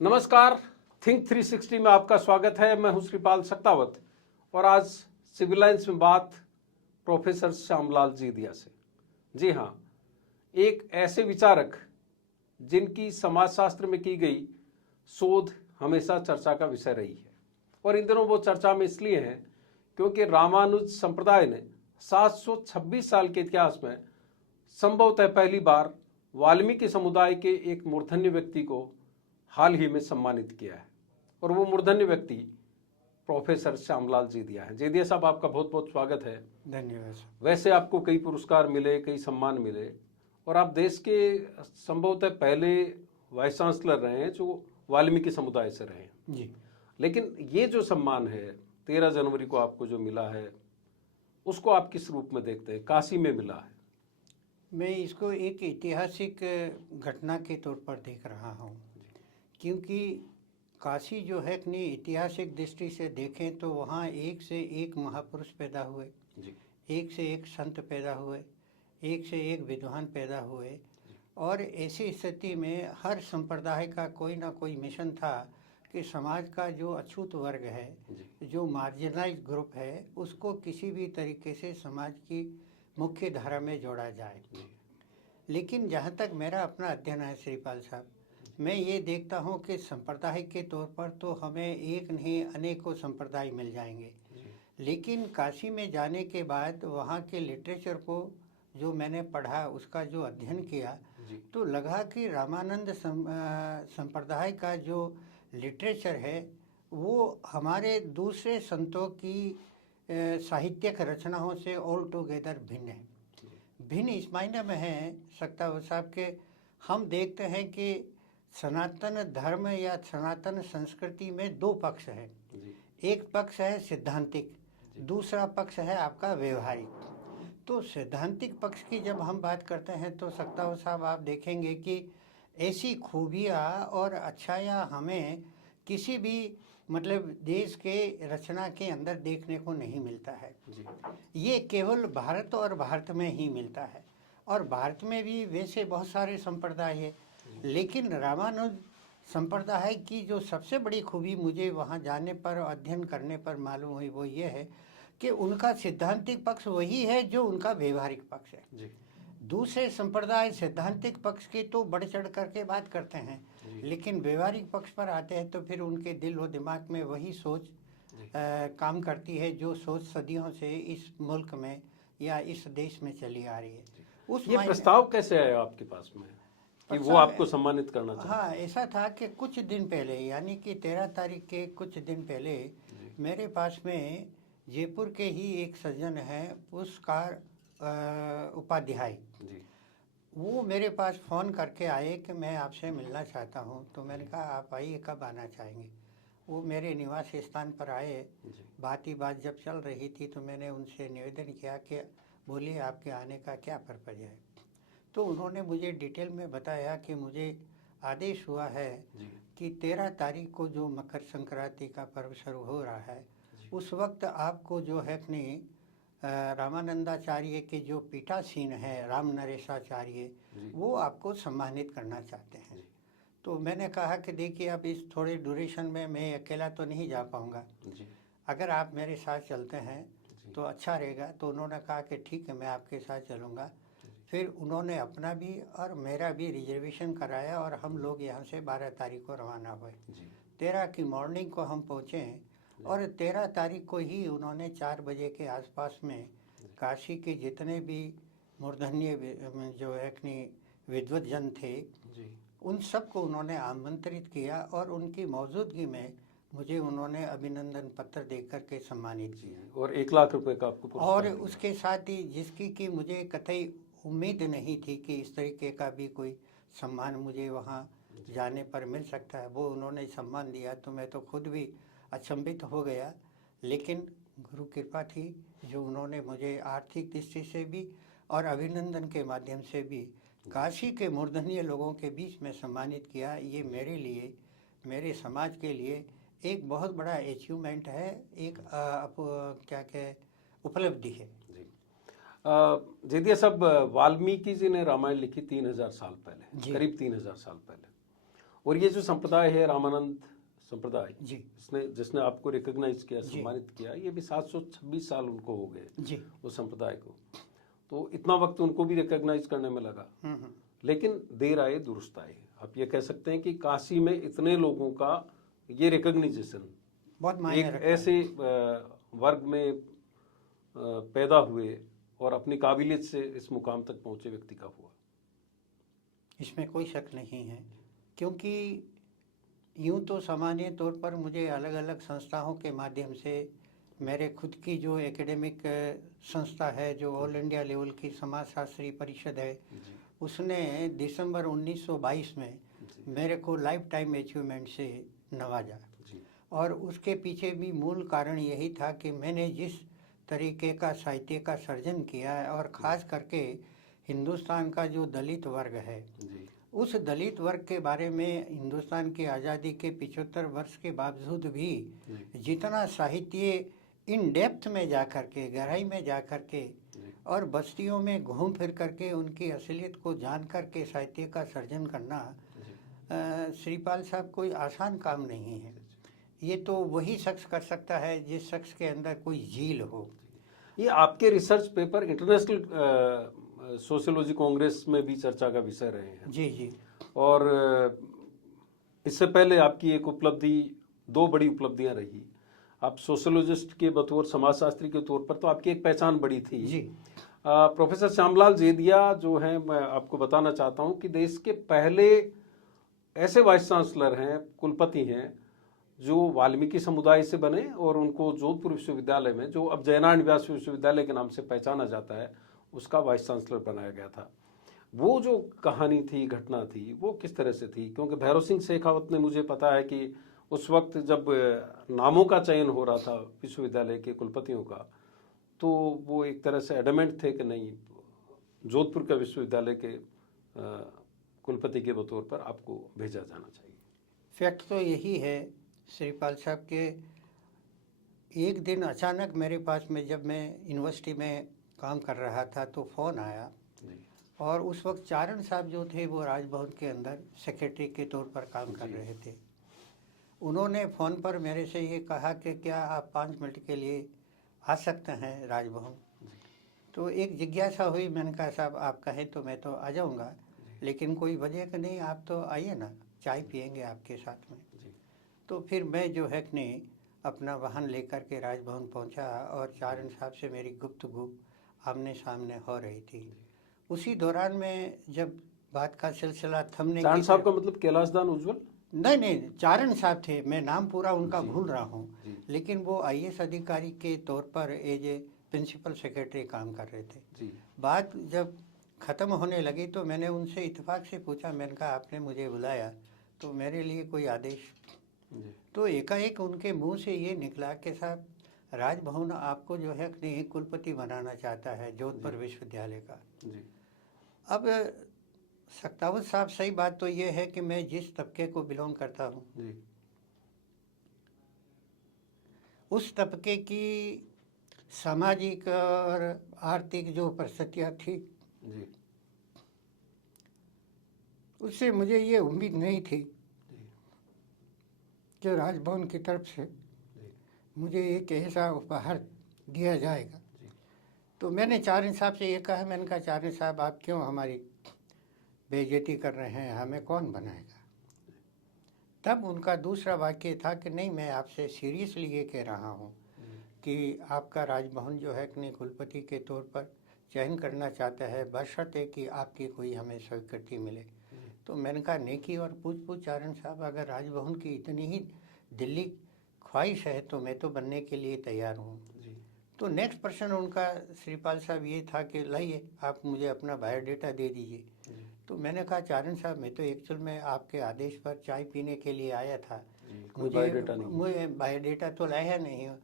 नमस्कार, थिंक 360 में आपका स्वागत है। मैं हूं श्रीपाल सक्तावत और आज सिविल लाइन्स में बात प्रोफेसर श्यामलाल जीदिया से। जी हाँ, एक ऐसे विचारक जिनकी समाजशास्त्र में की गई शोध हमेशा चर्चा का विषय रही है और इन दिनों वो चर्चा में इसलिए है क्योंकि रामानुज संप्रदाय ने 726 साल के इतिहास में संभवतः पहली बार वाल्मीकि समुदाय के एक मूर्धन्य व्यक्ति को हाल ही में सम्मानित किया है और वो मूर्धन्य व्यक्ति प्रोफेसर श्यामलाल जीदिया है। जीदिया साहब, आपका बहुत बहुत स्वागत है। धन्यवाद। वैसे आपको कई पुरस्कार मिले, कई सम्मान मिले और आप देश के संभवतः पहले वाइस चांसलर रहे हैं जो वाल्मीकि समुदाय से रहे हैं जी। लेकिन ये जो सम्मान है 13 जनवरी को आपको जो मिला है उसको आप किस रूप में देखते हैं? काशी में मिला है। मैं इसको एक ऐतिहासिक घटना के तौर पर देख रहा हूँ, क्योंकि काशी जो है अपनी ऐतिहासिक दृष्टि से देखें तो वहाँ एक से एक महापुरुष पैदा हुए जी। एक से एक संत पैदा हुए, एक से एक विद्वान पैदा हुए और ऐसी स्थिति में हर संप्रदाय का कोई ना कोई मिशन था कि समाज का जो अछूत वर्ग है, जो मार्जिनाइज्ड ग्रुप है, उसको किसी भी तरीके से समाज की मुख्य धारा में जोड़ा जाए। लेकिन जहाँ तक मेरा अपना अध्ययन है श्रीपाल साहब, मैं ये देखता हूँ कि संप्रदाय के तौर पर तो हमें एक नहीं अनेकों संप्रदाय मिल जाएंगे, लेकिन काशी में जाने के बाद वहाँ के लिटरेचर को जो मैंने पढ़ा, उसका जो अध्ययन किया, तो लगा कि रामानंद संप्रदाय का जो लिटरेचर है वो हमारे दूसरे संतों की साहित्यिक रचनाओं से ऑल टुगेदर भिन्न है। भिन्न इस मायने में है सक्तावत साहब के हम देखते हैं कि सनातन धर्म या सनातन संस्कृति में दो पक्ष हैं। एक पक्ष है सिद्धांतिक, दूसरा पक्ष है आपका व्यवहारिक। तो सैद्धांतिक पक्ष की जब हम बात करते हैं तो सक्तावत साहब आप देखेंगे कि ऐसी खूबियाँ और अच्छाइयाँ हमें किसी भी मतलब देश के रचना के अंदर देखने को नहीं मिलता है। ये केवल भारत और भारत में ही मिलता है और भारत में भी वैसे बहुत सारे संप्रदाय है, लेकिन रामानुज संप्रदाय की जो सबसे बड़ी खूबी मुझे वहाँ जाने पर अध्ययन करने पर मालूम हुई वो ये है कि उनका सिद्धांतिक पक्ष वही है जो उनका व्यवहारिक पक्ष है। जी। दूसरे संप्रदाय सैद्धांतिक पक्ष की तो बढ़ चढ़ करके बात करते हैं, लेकिन व्यवहारिक पक्ष पर आते हैं तो फिर उनके दिल और दिमाग में वही सोच काम करती है जो सोच सदियों से इस मुल्क में या इस देश में चली आ रही है। उस ये प्रस्ताव कैसे आया आपके पास में कि वो आपको सम्मानित करना चाहिए? हाँ, ऐसा था कि कुछ दिन पहले यानी कि 13 तारीख के कुछ दिन पहले मेरे पास में जयपुर के ही एक सज्जन हैं पुरस्कार उपाध्याय, वो मेरे पास फ़ोन करके आए कि मैं आपसे मिलना चाहता हूँ। तो मैंने कहा आप आइए, कब आना चाहेंगे? वो मेरे निवास स्थान पर आए। बात ही बात जब चल रही थी तो मैंने उनसे निवेदन किया कि बोलिए आपके आने का क्या पर्पज़ है। तो उन्होंने मुझे डिटेल में बताया कि मुझे आदेश हुआ है कि 13 तारीख को जो मकर संक्रांति का पर्व शुरू हो रहा है उस वक्त आपको जो है अपनी रामानंदाचार्य के जो पीठासीन है राम नरेशाचार्य, वो आपको सम्मानित करना चाहते हैं। तो मैंने कहा कि देखिए अब इस थोड़े ड्यूरेशन में मैं अकेला तो नहीं जा पाऊँगा, अगर आप मेरे साथ चलते हैं तो अच्छा रहेगा। तो उन्होंने कहा कि ठीक है, मैं आपके साथ चलूँगा। फिर उन्होंने अपना भी और मेरा भी रिजर्वेशन कराया और हम लोग यहाँ से 12 तारीख को रवाना हुए। 13 की मॉर्निंग को हम पहुँचे और 13 तारीख को ही उन्होंने 4 बजे के आसपास में काशी के जितने भी मूर्धन्य जो है अपनी विद्वत जन थे उन सबको उन्होंने आमंत्रित किया और उनकी मौजूदगी में मुझे उन्होंने अभिनंदन पत्र देकर के सम्मानित किया और 1 लाख रुपए का आपको पुरस्कार और उसके साथ ही जिसकी कि मुझे कतई उम्मीद नहीं थी कि इस तरीके का भी कोई सम्मान मुझे वहाँ जाने पर मिल सकता है, वो उन्होंने सम्मान दिया तो मैं तो खुद भी अचंभित हो गया। लेकिन गुरु कृपा थी जो उन्होंने मुझे आर्थिक दृष्टि से भी और अभिनंदन के माध्यम से भी काशी के मूर्धन्य लोगों के बीच में सम्मानित किया। ये मेरे लिए, मेरे समाज के लिए एक बहुत बड़ा अचीवमेंट है, एक क्या कहे उपलब्धि है। जीदिया साहब, वाल्मीकि जी ने रामायण लिखी 3000 साल पहले, करीब 3000 साल पहले, और ये जो संप्रदाय है रामानंद संप्रदाय, जी जिसने आपको रिकॉग्नाइज किया, जी। सम्मानित किया, ये भी 726 साल उनको हो गए जी। उस संप्रदाय को। तो इतना वक्त उनको भी रिकॉग्नाइज करने में लगा, लेकिन देर आए दुरुस्त आए। आप ये कह सकते हैं कि काशी में इतने लोगों का ये रिकॉग्नाइजेशन बहुत मायने एक रखता है। ऐसे वर्ग में पैदा हुए और अपनी काबिलियत से इस मुकाम तक पहुंचे व्यक्ति का हुआ। इसमें कोई शक नहीं है, क्योंकि यूं तो सामान्य तौर पर मुझे अलग अलग संस्थाओं के माध्यम से, मेरे खुद की जो एकेडमिक संस्था है, जो ऑल इंडिया लेवल की समाजशास्त्री परिषद है, उसने दिसंबर 1922 में मेरे को लाइफ टाइम अचीवमेंट से नवाजा। और उसके पीछे भी मूल कारण यही था कि मैंने जिस तरीके का साहित्य का सर्जन किया है, और ख़ास करके हिंदुस्तान का जो दलित वर्ग है, उस दलित वर्ग के बारे में हिंदुस्तान की आज़ादी के 75 वर्ष के बावजूद भी जितना साहित्य इन डेप्थ में जा कर के, गहराई में जा कर के, और बस्तियों में घूम फिर करके उनकी असलियत को जान कर के साहित्य का सर्जन करना, श्रीपाल साहब, कोई आसान काम नहीं है। ये तो वही शख्स कर सकता है जिस शख्स के अंदर कोई झील हो। ये आपके research paper international sociology Congress में भी चर्चा का विषय रहे हैं। जी जी। और इससे पहले आपकी एक उपलब्धि, दो बड़ी उपलब्धियां रही। आप सोशियोलॉजिस्ट के बतौर, समाजशास्त्री के तौर पर तो आपकी एक पहचान बड़ी थी जी। प्रोफेसर श्यामलाल जेदिया जो हैं, मैं आपको बताना चाहता हूं कि देश के पहले ऐसे वाइस चांसलर हैं, कुलपति हैं, जो वाल्मीकि समुदाय से बने और उनको जोधपुर विश्वविद्यालय में, जो अब जयनारायण व्यास विश्वविद्यालय के नाम से पहचाना जाता है, उसका वाइस चांसलर बनाया गया था। वो जो कहानी थी, घटना थी, वो किस तरह से थी? क्योंकि भैरव सिंह शेखावत ने, मुझे पता है कि उस वक्त जब नामों का चयन हो रहा था विश्वविद्यालय के कुलपतियों का, तो वो एक तरह से एडमेंट थे कि नहीं, जोधपुर का विश्वविद्यालय के कुलपति के तौर पर आपको भेजा जाना चाहिए। फैक्ट तो यही है श्रीपाल साहब के, एक दिन अचानक मेरे पास में, जब मैं यूनिवर्सिटी में काम कर रहा था, तो फ़ोन आया, और उस वक्त चारण साहब जो थे वो राजभवन के अंदर सेक्रेटरी के तौर पर काम कर रहे थे। उन्होंने फ़ोन पर मेरे से ये कहा कि क्या आप 5 मिनट के लिए आ सकते हैं राजभवन? तो एक जिज्ञासा हुई, मैंने कहा साहब आप कहें तो मैं तो आ जाऊंगा, लेकिन कोई वजह कि नहीं, आप तो आइए ना, चाय पियेंगे आपके साथ में। तो फिर मैं जो है कि अपना वाहन लेकर के राजभवन पहुंचा, और चारण साहब से मेरी गुफ्तगू आमने सामने हो रही थी। उसी दौरान में जब बात का सिलसिला थमने, चारण साहब का मतलब कैलाशदान उज्जवल? नहीं, चारण साहब थे, मैं नाम पूरा उनका भूल रहा हूँ, लेकिन वो IAS अधिकारी के तौर पर एज ए प्रिंसिपल सेक्रेटरी काम कर रहे थे। बात जब ख़त्म होने लगी तो मैंने उनसे इत्तेफाक से पूछा, मैंने कहा आपने मुझे बुलाया तो मेरे लिए कोई आदेश? तो एकाएक उनके मुंह से ये निकला कि साहब राजभवन आपको जो है अपनी कुलपति बनाना चाहता है जोधपुर विश्वविद्यालय का। अब सक्तावत साहब, सही बात तो ये है कि मैं जिस तबके को बिलोंग करता हूँ, उस तबके की सामाजिक और आर्थिक जो परिस्थितियाँ थी, उससे मुझे ये उम्मीद नहीं थी कि राजभवन की तरफ से मुझे एक ऐसा उपहार दिया जाएगा। तो मैंने चारण साहब से ये कहा, मैंने कहा चारण साहब आप क्यों हमारी बेइज्जती कर रहे हैं, हमें कौन बनाएगा? तब उनका दूसरा वाक्य था कि नहीं, मैं आपसे सीरियसली ये कह रहा हूँ कि आपका राजभवन जो है कि कुलपति के तौर पर चयन करना चाहता है, बशर्ते कि आपकी कोई हमें स्वीकृति मिले। तो मैंने कहा नेकी और पूछ चारण साहब, अगर राजभवन की इतनी ही दिल्ली ख्वाहिश है तो मैं तो बनने के लिए तैयार हूँ। तो नेक्स्ट पर्सन उनका श्रीपाल साहब ये था कि लाइए आप मुझे अपना बायोडाटा दे दीजिए। तो मैंने कहा चारण साहब, मैं तो एक्चुअल में आपके आदेश पर चाय पीने के लिए आया था, मुझे बायोडाटा तो लाया नहीं हूँ।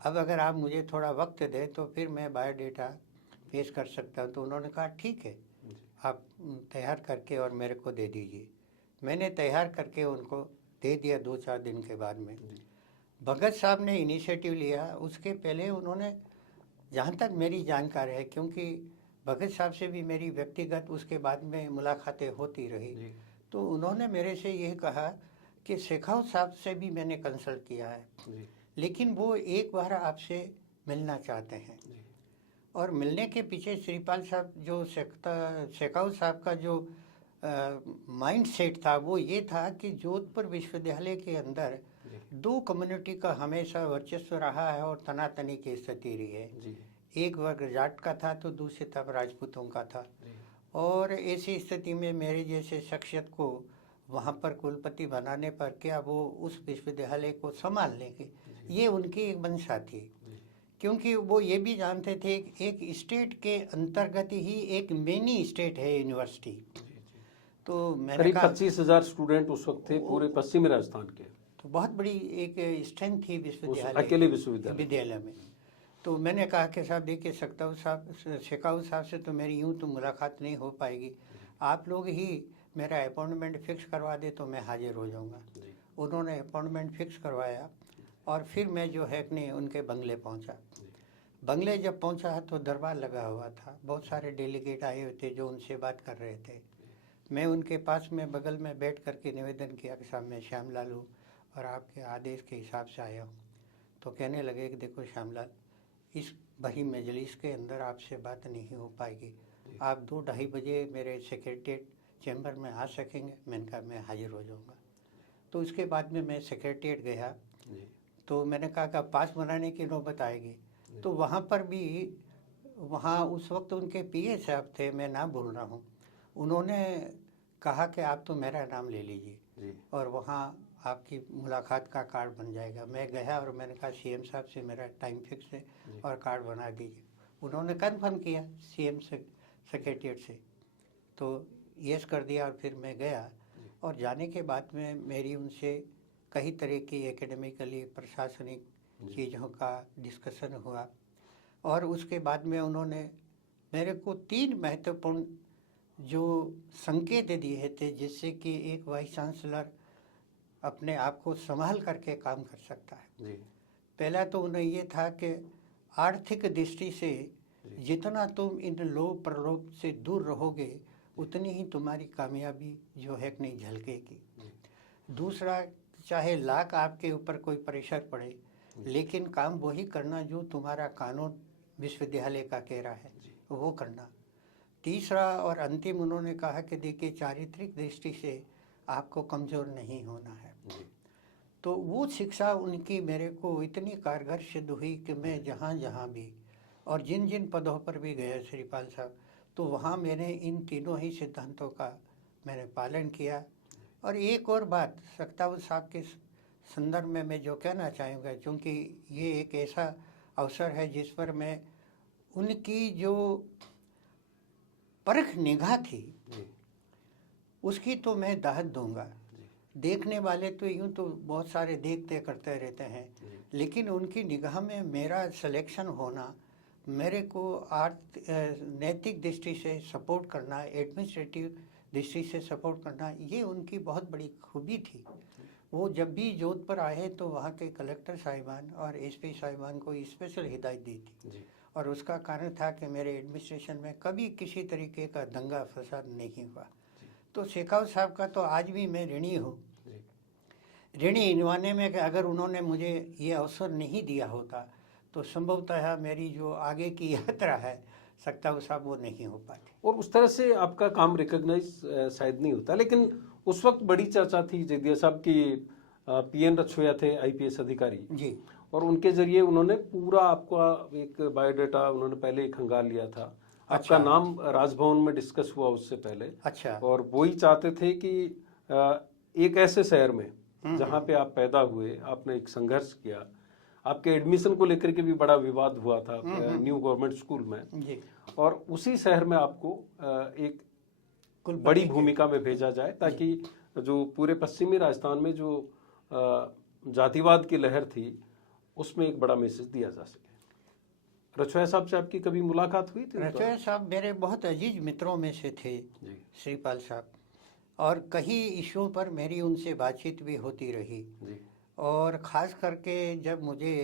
अब अगर आप मुझे थोड़ा वक्त दें तो फिर मैं बायोडाटा पेश कर सकता हूँ। तो उन्होंने कहा ठीक है, आप तैयार करके और मेरे को दे दीजिए। मैंने तैयार करके उनको दे दिया 2-4 दिन के बाद में। भगत साहब ने इनिशिएटिव लिया, उसके पहले उन्होंने, जहाँ तक मेरी जानकारी है, क्योंकि भगत साहब से भी मेरी व्यक्तिगत उसके बाद में मुलाकातें होती रही, तो उन्होंने मेरे से ये कहा कि शेखावत साहब से भी मैंने कंसल्ट किया है, जी लेकिन वो एक बार आपसे मिलना चाहते हैं। जी और मिलने के पीछे श्रीपाल साहब जो शेखावत साहब का जो माइंड सेट था वो ये था कि जोधपुर विश्वविद्यालय के अंदर जी दो कम्युनिटी का हमेशा वर्चस्व रहा है और तनातनी की स्थिति रही है। जी एक वर्ग जाट का था तो दूसरी तरफ राजपूतों का था। जी और ऐसी स्थिति में मेरे जैसे शख्सियत को वहाँ पर कुलपति बनाने पर क्या वो उस विश्वविद्यालय को संभाल लेंगे, ये उनकी एक मंशा थी। जी क्योंकि वो ये भी जानते थे कि एक स्टेट के अंतर्गत ही एक मिनी स्टेट है यूनिवर्सिटी। जी जी तो मैंने करीब कहा 25,000 स्टूडेंट उस वक्त थे पूरे पश्चिमी राजस्थान के, तो बहुत बड़ी एक स्ट्रेंथ थी उस विश्वविद्यालय अकेले विश्वविद्यालय। विद्यालय में। तो मैंने कहा कि साहब देखिए शेखावत साहब से तो मेरी यूँ तो मुलाकात नहीं हो पाएगी, आप लोग ही मेरा अपॉइंटमेंट फिक्स करवा दे तो मैं हाजिर हो जाऊंगा। जी उन्होंने अपॉइंटमेंट फिक्स करवाया और फिर मैं जो है कि उनके बंगले पहुंचा। जी बंगले जब पहुंचा तो दरबार लगा हुआ था, बहुत सारे डेलीगेट आए हुए थे जो उनसे बात कर रहे थे। मैं उनके पास में बगल में बैठ करके निवेदन किया कि साहब मैं श्यामलाल हूँ और आपके आदेश के हिसाब से आया हूँ। तो कहने लगे कि देखो श्यामलाल, इस बड़ी मजलिस के अंदर आपसे बात नहीं हो पाएगी, आप 2-2:30 बजे मेरे सेक्रेटरीट चैम्बर में आ सकेंगे। मैंने कहा मैं हाजिर हो जाऊँगा। तो उसके बाद में मैं सेक्रेटरीट गया जी तो मैंने कहा कि पास बनाने की नौबत आएगी। तो वहाँ पर भी वहाँ उस वक्त उनके पीए साहब थे, मैं नाम भूल रहा हूँ, उन्होंने कहा कि आप तो मेरा नाम ले लीजिए जी और वहाँ आपकी मुलाकात का कार्ड बन जाएगा। मैं गया और मैंने कहा सीएम साहब से मेरा टाइम फिक्स है और कार्ड बना दीजिए। उन्होंने कन्फर्म किया सीएम सेक्रेटरीट से, तो यस कर दिया और फिर मैं गया। और जाने के बाद में मेरी उनसे कई तरह की एकेडमिकली प्रशासनिक चीज़ों का डिस्कशन हुआ। और उसके बाद में उन्होंने मेरे को 3 महत्वपूर्ण जो संकेत दिए थे जिससे कि एक वाइस चांसलर अपने आप को संभाल करके काम कर सकता है। जी पहला तो उन्हें ये था कि आर्थिक दृष्टि से जितना तुम इन लोभ प्रलोभ से दूर रहोगे उतनी ही तुम्हारी कामयाबी जो है नहीं झलकेगी। दूसरा, चाहे लाख आपके ऊपर कोई प्रेशर पड़े लेकिन काम वही करना जो तुम्हारा कानून विश्वविद्यालय का कह रहा है, वो करना। तीसरा और अंतिम उन्होंने कहा कि देखिए चारित्रिक दृष्टि से आपको कमज़ोर नहीं होना है। तो वो शिक्षा उनकी मेरे को इतनी कारगर सिद्ध हुई कि मैं जहाँ जहाँ भी और जिन जिन पदों पर भी गया श्रीपाल साहब, तो वहाँ मैंने इन तीनों ही सिद्धांतों का मैंने पालन किया। और एक और बात शेखावत साहब के संदर्भ में मैं जो कहना चाहूँगा, क्योंकि ये एक ऐसा अवसर है जिस पर मैं उनकी जो परख निगाह थी उसकी तो मैं दाद दूंगा। देखने वाले तो यूँ तो बहुत सारे देखते करते रहते हैं, लेकिन उनकी निगाह में मेरा सिलेक्शन होना, मेरे को नैतिक दृष्टि से सपोर्ट करना, एडमिनिस्ट्रेटिव दृष्टि से सपोर्ट करना, ये उनकी बहुत बड़ी खूबी थी। वो जब भी जोधपुर आए तो वहाँ के कलेक्टर साहिबान और एसपी साहिबान को स्पेशल हिदायत दी थी और उसका कारण था कि मेरे एडमिनिस्ट्रेशन में कभी किसी तरीके का दंगा फसाद नहीं हुआ। तो शेखावत साहब का तो आज भी मैं ऋणी हूँ। ऋणी इनवाने में कि अगर उन्होंने मुझे ये अवसर नहीं दिया होता तो संभवतः मेरी जो आगे की यात्रा है शेखावत साहब वो नहीं हो पाती और उस तरह से आपका काम रिकॉग्नाइज शायद नहीं होता। लेकिन उस वक्त बड़ी चर्चा थी जयदिया साहब की, पीएन रछोया थे आईपीएस अधिकारी जी, और उनके जरिए उन्होंने पूरा आपका एक बायोडाटा उन्होंने पहले ही खंगाल लिया था। आपका नाम राजभवन में डिस्कस हुआ उससे पहले। अच्छा। और वही चाहते थे कि एक ऐसे शहर में जहाँ पे आप पैदा हुए, आपने एक संघर्ष किया, आपके एडमिशन को लेकर के भी बड़ा विवाद हुआ था न्यू गवर्नमेंट स्कूल में जी, और उसी शहर में आपको एक बड़ी भूमिका में भेजा जाए ताकि जो पूरे पश्चिमी राजस्थान में जो जातिवाद की लहर थी उसमें एक बड़ा मैसेज दिया जा सके। रछोया साहब से आपकी कभी मुलाकात हुई थी? रछोया साहब मेरे बहुत अजीज मित्रों में से थे श्रीपाल साहब, और कई इश्यूओं पर मेरी उनसे बातचीत भी होती रही। और ख़ास करके जब मुझे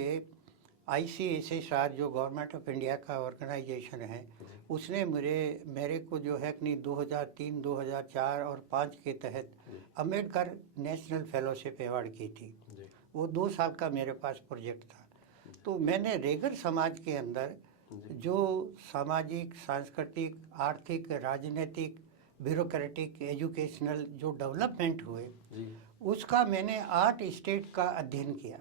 ICSSR जो गवर्नमेंट ऑफ इंडिया का ऑर्गेनाइजेशन है, उसने मेरे को जो है कि 2003, 2004 और 5 के तहत अम्बेडकर नेशनल फेलोशिप अवार्ड की थी। वो 2 साल का मेरे पास प्रोजेक्ट था। तो मैंने रेगर समाज के अंदर जो सामाजिक, सांस्कृतिक, आर्थिक, राजनीतिक, ब्यूरोक्रेटिक, एजुकेशनल जो डेवलपमेंट हुए, उसका मैंने 8 स्टेट का अध्ययन किया।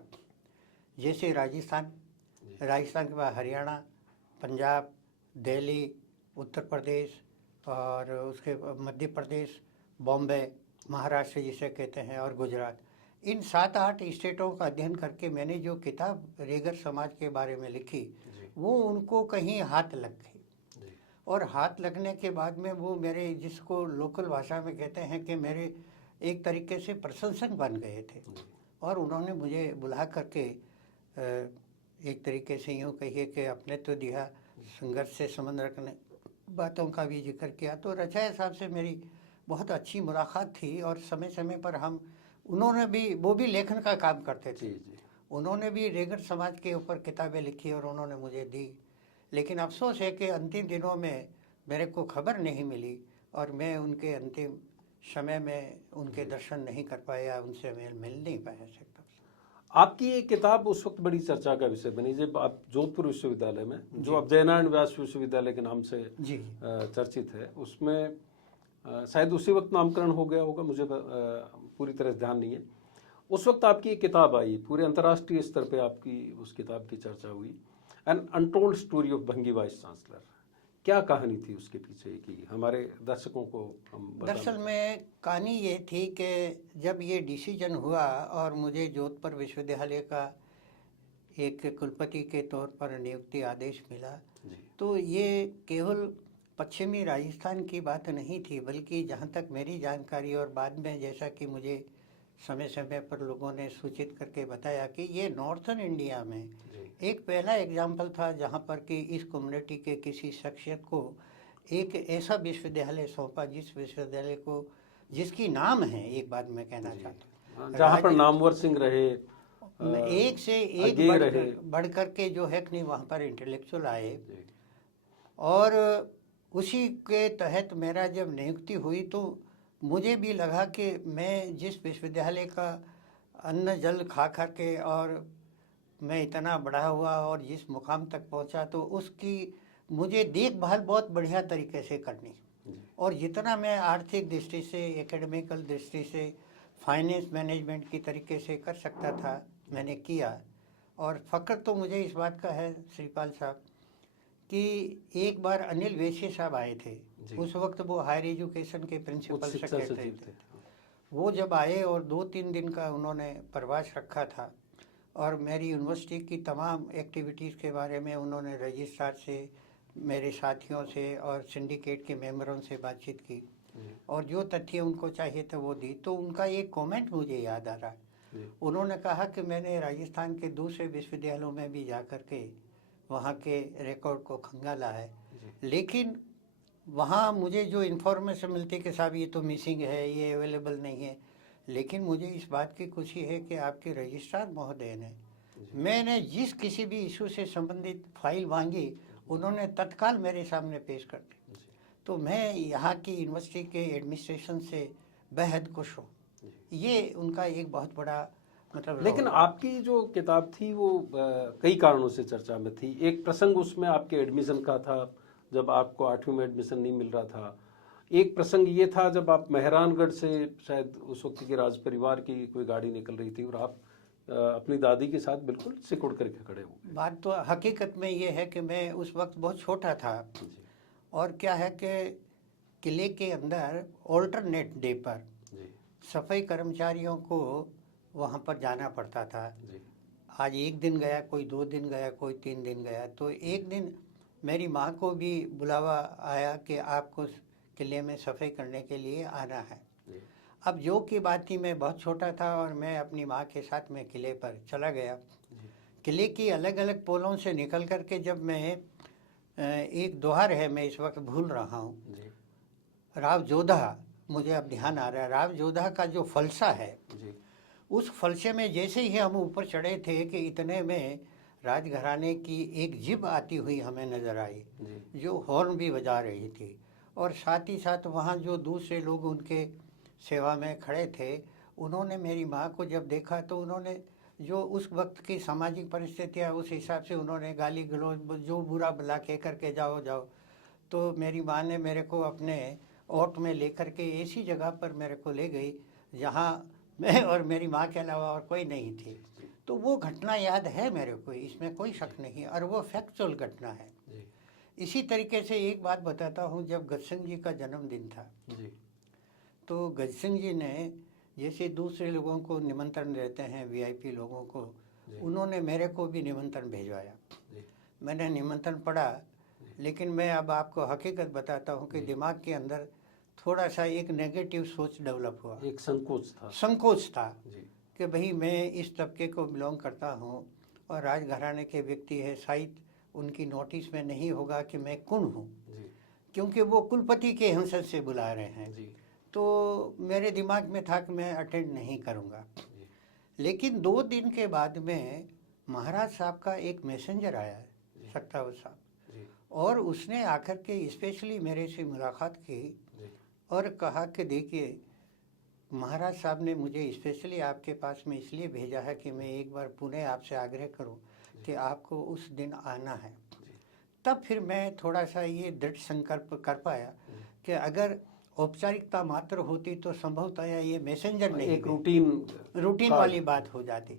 जैसे राजस्थान के बाद हरियाणा, पंजाब, दिल्ली, उत्तर प्रदेश और उसके मध्य प्रदेश, बॉम्बे, महाराष्ट्र जिसे कहते हैं, और गुजरात। इन 7-8 स्टेटों का अध्ययन करके मैंने जो किताब रेगर समाज के बारे में लिखी, वो उनको कहीं हाथ लग गई। और हाथ लगने के बाद में वो मेरे, जिसको लोकल भाषा में कहते हैं कि मेरे एक तरीके से प्रशंसक बन गए थे। और उन्होंने मुझे बुला करके एक तरीके से यूँ कहिए कि अपने तो दिया, संघर्ष से संबंध रखने बातों का भी जिक्र किया। तो रचाया साहब से मेरी बहुत अच्छी मुलाकात थी और समय समय पर उन्होंने भी, वो भी लेखन का काम करते थे। उन्होंने भी रेगर समाज के ऊपर किताबें लिखी और उन्होंने मुझे दी। लेकिन अफसोस है कि अंतिम दिनों में मेरे को खबर नहीं मिली और मैं उनके अंतिम समय में उनके दर्शन नहीं कर पाया, उनसे मिल नहीं पाया सकता। आपकी ये किताब उस वक्त बड़ी चर्चा का विषय बनी जब आप जोधपुर विश्वविद्यालय में, जो अब जयनारायण व्यास विश्वविद्यालय के नाम से चर्चित है, उसमें शायद उसी वक्त नामकरण हो गया होगा, मुझे पूरी तरह ध्यान नहीं है। उस वक्त आपकी एक किताब आई, पूरे अंतर्राष्ट्रीय स्तर पे आपकी उस किताब की चर्चा हुई, एन अनटोल्ड स्टोरी ऑफ भंगी वाइस चांसलर। क्या कहानी थी उसके पीछे कि हमारे दर्शकों को हम दरअसल में कहानी ये थी कि जब ये डिसीजन हुआ और मुझे जोधपुर विश्वविद्यालय का एक कुलपति के तौर पर नियुक्ति आदेश मिला, तो ये केवल पश्चिमी राजस्थान की बात नहीं थी, बल्कि जहाँ तक मेरी जानकारी और बाद में जैसा कि मुझे समय समय पर लोगों ने सूचित करके बताया कि ये नॉर्थन इंडिया में एक पहला एग्जाम्पल था जहाँ पर कि इस कम्युनिटी के किसी शख्सियत को एक ऐसा विश्वविद्यालय सौंपा जिसकी नाम है, एक बात मैं कहना चाहता हूँ, जहाँ पर नामवर सिंह रहे, एक से एक बढ़ करके जो है कि वहाँ पर इंटेलेक्चुअल आए। और उसी के तहत मेरा जब नियुक्ति हुई तो मुझे भी लगा कि मैं जिस विश्वविद्यालय का अन्न जल खा कर के और मैं इतना बड़ा हुआ और जिस मुकाम तक पहुंचा, तो उसकी मुझे देखभाल बहुत बढ़िया तरीके से करनी, और जितना मैं आर्थिक दृष्टि से, एकेडमिकल दृष्टि से, फाइनेंस मैनेजमेंट की तरीके से कर सकता था, मैंने किया। और फ़ख्र तो मुझे इस बात का है श्रीपाल साहब कि एक बार अनिल वैश्य साहब आए थे, उस वक्त वो हायर एजुकेशन के प्रिंसिपल सेक्रेटरी थे। वो जब आए और 2-3 दिन का उन्होंने प्रवास रखा था और मेरी यूनिवर्सिटी की तमाम एक्टिविटीज़ के बारे में उन्होंने रजिस्ट्रार से, मेरे साथियों से और सिंडिकेट के मेंबरों से बातचीत की और जो तथ्य उनको चाहिए थे वो दी। तो उनका एक कमेंट मुझे याद आ रहा है। उन्होंने कहा कि मैंने राजस्थान के दूसरे विश्वविद्यालयों में भी जा कर के वहाँ के रिकॉर्ड को खंगाला है, लेकिन वहाँ मुझे जो इन्फॉर्मेशन मिलती कि साहब ये तो मिसिंग है, ये अवेलेबल नहीं है। लेकिन मुझे इस बात की खुशी है कि आपके रजिस्ट्रार महोदय ने, मैंने जिस किसी भी इशू से संबंधित फाइल मांगी, उन्होंने तत्काल मेरे सामने पेश कर दी। तो मैं यहाँ की यूनिवर्सिटी के एडमिनिस्ट्रेशन से बेहद खुश हूँ। ये उनका एक बहुत बड़ा मतलब। लेकिन आपकी जो किताब थी वो कई कारणों से चर्चा में थी। एक प्रसंग उसमें आपके एडमिशन का था, जब आपको 8वीं में एडमिशन नहीं मिल रहा था। एक प्रसंग ये था जब आप मेहरानगढ़ से, शायद उस वक्त के राज परिवार की कोई गाड़ी निकल रही थी और आप अपनी दादी के साथ बिल्कुल सिकुड़ करके खड़े हो गए। बात तो हकीकत में ये है कि मैं उस वक्त बहुत छोटा था और क्या है कि किले के अंदर ऑल्टरनेट डे पर सफाई कर्मचारियों को वहाँ पर जाना पड़ता था। आज एक दिन गया, कोई 2 दिन गया, कोई 3 दिन गया। तो एक दिन मेरी माँ को भी बुलावा आया कि आपको किले में सफाई करने के लिए आना है। अब जो की बात थी, मैं बहुत छोटा था और मैं अपनी माँ के साथ में किले पर चला गया। किले की अलग अलग पोलों से निकल करके जब मैं एक द्वार है, मैं इस वक्त भूल रहा हूँ, राव जोधा, मुझे अब ध्यान आ रहा है, राव जोधा का जो फलसा है, उस फलसे में जैसे ही हम ऊपर चढ़े थे कि इतने में राजघराने की एक जिब आती हुई हमें नज़र आई, जी जो हॉर्न भी बजा रही थी। और साथ ही साथ वहाँ जो दूसरे लोग उनके सेवा में खड़े थे, उन्होंने मेरी माँ को जब देखा तो उन्होंने जो उस वक्त की सामाजिक परिस्थितियाँ उस हिसाब से उन्होंने गाली गलौज जो बुरा भला कह करके जाओ जाओ। तो मेरी माँ ने मेरे को अपने ऑट में लेकर के ऐसी जगह पर मेरे को ले गई जहाँ मैं और मेरी माँ के अलावा और कोई नहीं थी। तो वो घटना याद है मेरे को, इसमें कोई शक नहीं, और वो फैक्चुअल घटना है। जी इसी तरीके से एक बात बताता हूँ, जब गज सिंह जी का जन्मदिन था जी तो गज सिंह जी ने जैसे दूसरे लोगों को निमंत्रण देते हैं, वीआईपी लोगों को, जी उन्होंने मेरे को भी निमंत्रण भिजवाया। जी मैंने निमंत्रण पढ़ा, लेकिन मैं अब आपको हकीकत बताता हूँ कि जी। दिमाग के अंदर थोड़ा सा एक नेगेटिव सोच डेवलप हुआ, एक संकोच था। संकोच था जी कि भाई मैं इस तबके को बिलोंग करता हूँ और राजघराने के व्यक्ति है, शायद उनकी नोटिस में नहीं होगा कि मैं कौन हूँ, जी क्योंकि वो कुलपति के हिंसत से बुला रहे हैं। जी तो मेरे दिमाग में था कि मैं अटेंड नहीं करूँगा। जी लेकिन 2 दिन के बाद में महाराज साहब का एक मैसेंजर आया, जी। सक्तावत साहब, जी और उसने आकर के स्पेशली मेरे से मुलाकात की जी और कहा कि देखिए, महाराज साहब ने मुझे स्पेशली आपके पास में इसलिए भेजा है कि मैं एक बार पुणे आपसे आग्रह करूं कि आपको उस दिन आना है। तब फिर मैं थोड़ा सा ये दृढ़ संकल्प कर पाया कि अगर औपचारिकता मात्र होती तो संभवतः ये मैसेंजर नहीं, एक रूटीन कार्ड। वाली बात हो जाती।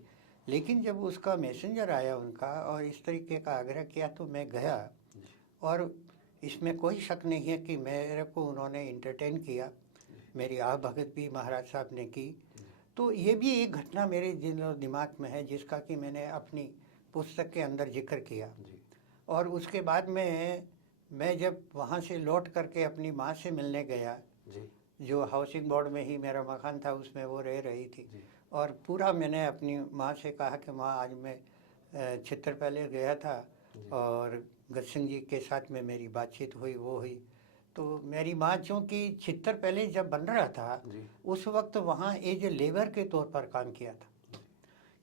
लेकिन जब उसका मैसेंजर आया उनका और इस तरीके का आग्रह किया तो मैं गया, और इसमें कोई शक नहीं है कि मेरे को उन्होंने इंटरटेन किया, मेरी आह भगत भी महाराज साहब ने की। तो ये भी एक घटना मेरे दिमाग में है जिसका कि मैंने अपनी पुस्तक के अंदर जिक्र किया। जी और उसके बाद में मैं जब वहाँ से लौट करके अपनी माँ से मिलने गया, जी जो हाउसिंग बोर्ड में ही मेरा मकान था, उसमें वो रह रही थी, जी और पूरा मैंने अपनी माँ से कहा कि माँ आज मैं चित्रपैलेस गया था और गज सिंह जी के साथ में मेरी बातचीत हुई, वो हुई। तो मेरी माँ चूँकि चित्रपैलेस जब बन रहा था जी उस वक्त वहाँ एज ए लेबर के तौर पर काम किया था,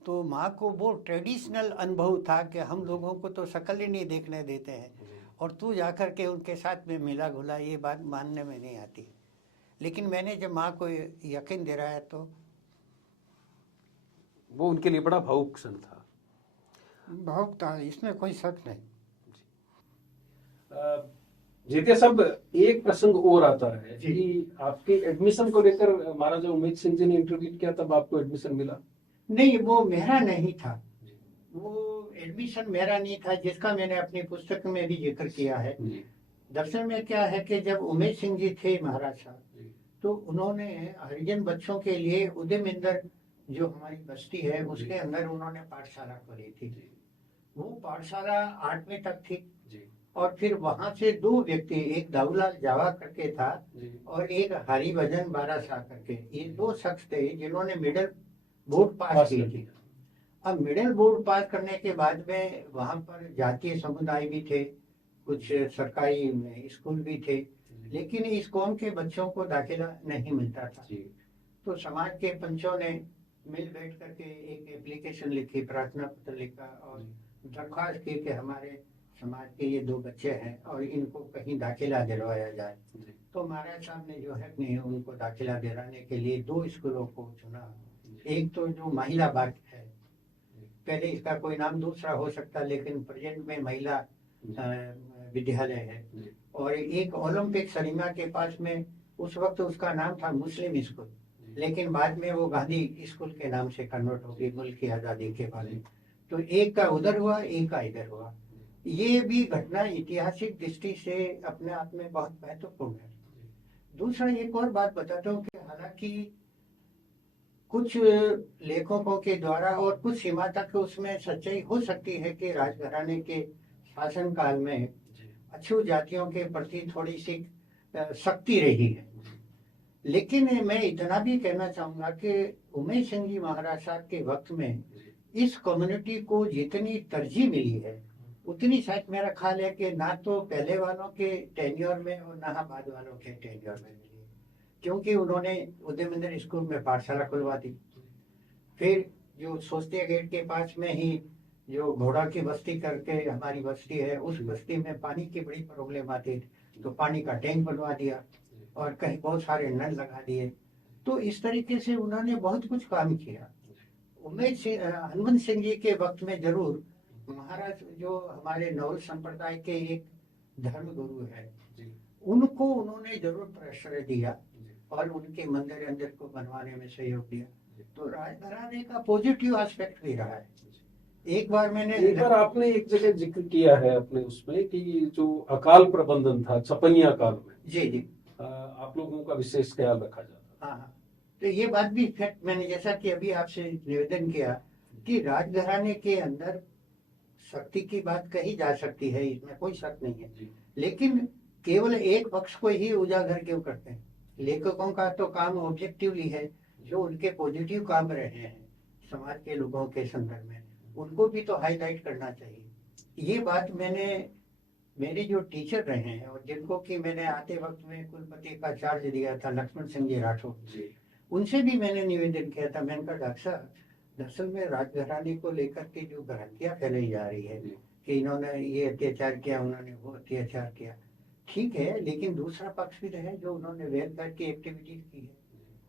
तो माँ को वो ट्रेडिशनल अनुभव था कि हम लोगों को तो शक्ल ही नहीं देखने देते हैं और तू जाकर के उनके साथ में मिला घुला, ये बात मानने में नहीं आती। लेकिन मैंने जब माँ को यकीन दिलाया तो वो उनके लिए बड़ा भावुक क्षण था। भावुक था, इसमें कोई शक नहीं। जीते साहब, एक प्रसंग और आता है कि आपके एडमिशन को लेकर महाराजा उमेद सिंह जी ने इंटरव्यू किया, तब आपको एडमिशन मिला? नहीं, वो मेरा नहीं था, वो एडमिशन मेरा नहीं था, जिसका मैंने अपनी पुस्तक में भी जिक्र किया है। दरअसल में क्या है कि जब उमेद सिंह जी थे महाराज साहब, तो उन्होंने हरिजन बच्चों के लिए उद्यम इंदर जो हमारी बस्ती है उसके अंदर उन्होंने पाठशाला खोली थी। वो पाठशाला 8वीं तक थी, और फिर वहां से 2 व्यक्ति, एक दाऊलाल जावा करके था और एक हरिभजन बाराशाह करके, ये 2 शख्स थे जिन्होंने मिडिल बोर्ड पास की थी। अब मिडिल बोर्ड पास करने के बाद में वहां पर जातीय समुदाय भी थे, कुछ सरकारी स्कूल भी थे, लेकिन इस कौम के बच्चों को दाखिला नहीं मिलता था। तो समाज के पंचों ने मिल बैठ करके एक एप्लीकेशन लिखी, प्रार्थना पत्र लिखा और दरख्वास्त की कि हमारे समाज के ये 2 बच्चे हैं और इनको कहीं दाखिला दिलवाया जाए। तो महाराज साहब ने जो है नहीं, उनको दाखिला दिलाने के लिए 2 स्कूलों को चुना। एक तो जो महिला बाग है, पहले इसका कोई नाम दूसरा हो सकता, लेकिन प्रेजेंट में महिला विद्यालय है, और एक ओलंपिक सलीमा के पास में, उस वक्त उसका नाम था मुस्लिम स्कूल, लेकिन बाद में वो गांधी स्कूल के नाम से कन्वर्ट हो गई मुल्क की आज़ादी के बाद। तो एक का उधर हुआ, एक का इधर हुआ। ये भी घटना ऐतिहासिक दृष्टि से अपने आप में बहुत महत्वपूर्ण है। दूसरा एक और बात बताता हूँ कि हालांकि कुछ लेखकों के द्वारा और कुछ सीमा तक उसमें सच्चाई हो सकती है कि राजघराने के शासन काल में अछूत जातियों के प्रति थोड़ी सी सख्ती रही है, लेकिन मैं इतना भी कहना चाहूंगा कि उमेद सिंह जी महाराज साहब के वक्त में इस कम्युनिटी को जितनी तरजीह मिली है उतनी शायद मेरा ख्याल है कि ना तो पहले वालों के टेन्योर में और ना बाद वालों के टेन्योर में मिली, क्योंकि उन्होंने उद्यमिंदर स्कूल में पाठशाला खुलवा दी। फिर जो सोस्तिया गेट के पास में ही जो घोड़ा की बस्ती करके हमारी बस्ती है, उस बस्ती में पानी की बड़ी प्रॉब्लम आती थी, तो पानी का टैंक बनवा दिया और कहीं बहुत सारे नल लगा दिए। तो इस तरीके से उन्होंने बहुत कुछ काम किया। हनुमंत सिंह जी के वक्त में जरूर महाराज जो हमारे नवल संप्रदाय के एक धर्म गुरु है, उनको उन्होंने जरूर प्रश्रय दिया और उनके मंदिर अंदर को बनवाने में सहयोग दिया। तो राजघराने का पॉजिटिव एस्पेक्ट भी रहा है। एक बार आपने एक जगह जिक्र किया है अपने उसमें कि जो अकाल प्रबंधन था छपनिया काल में, जी जी, आप लोगों का विशेष ख्याल रखा जाता। हाँ हाँ, तो ये बात भी फैक्ट मैंने जैसा कि अभी आपसे निवेदन किया कि राजघराने के अंदर शक्ति की बात कही जा सकती है, इसमें कोई शक नहीं है, लेकिन केवल एक पक्ष को ही उजागर क्यों करते हैं? लेखकों का तो काम ऑब्जेक्टिवली है, जो उनके पॉजिटिव काम रहे हैं समाज के लोगों के संदर्भ में, उनको भी तो हाईलाइट करना चाहिए। ये बात मैंने मेरे जो टीचर रहे हैं और जिनको कि मैंने आते वक्त में कुलपति का चार्ज दिया था, लक्ष्मण सिंह जी राठौर जी, उनसे भी मैंने निवेदन किया था। मैंने कहा डॉक्टर साहब, दरअसल में राजघराने को लेकर के जो भ्रांतियां फैलाई जा रही है कि इन्होंने ये अत्याचार किया, उन्होंने वो अत्याचार किया, ठीक है, लेकिन दूसरा पक्ष भी है जो उन्होंने वेलफेयर की एक्टिविटीज की है।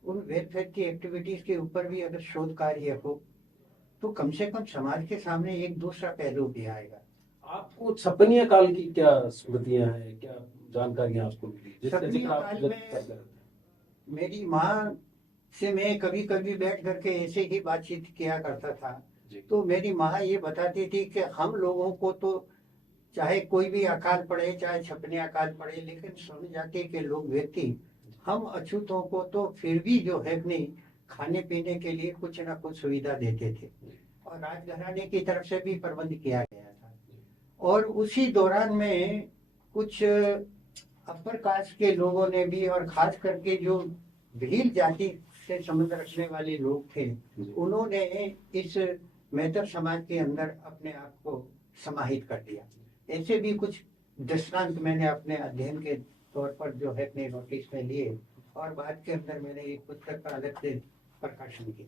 उन वेलफेयर की एक्टिविटीज के ऊपर भी अगर शोध कार्य हो तो कम से कम समाज के सामने एक दूसरा पहलू भी आएगा। आपको छपनिया काल की क्या स्मृतियां हैं, क्या जानकारियां आपको मिली? छपनिया काल में मेरी माँ से मैं कभी कभी बैठ करके ऐसे ही बातचीत किया करता था, तो मेरी माँ ये बताती थी कि हम लोगों को तो चाहे कोई भी अकाल पड़े, चाहे छपने अकाल पड़े, लेकिन सुन जाति के लोग व्यक्ति हम अछूतों को तो फिर भी जो है नहीं खाने पीने के लिए कुछ ना कुछ सुविधा देते थे और राजघराने की तरफ से भी प्रबंध किया गया था। और उसी दौरान में कुछ अपर कास्ट के लोगों ने भी, और खास करके जो भील जाति से संबंध रखने वाले लोग थे, उन्होंने इस मेहतर समाज के अंदर अपने आप को समाहित कर दिया। ऐसे भी कुछ दृष्टांत मैंने अपने अध्ययन के तौर पर जो है अपने नोटिस में लिए और बाद के अंदर मैंने एक पुस्तक का अलग से प्रकाशन किया।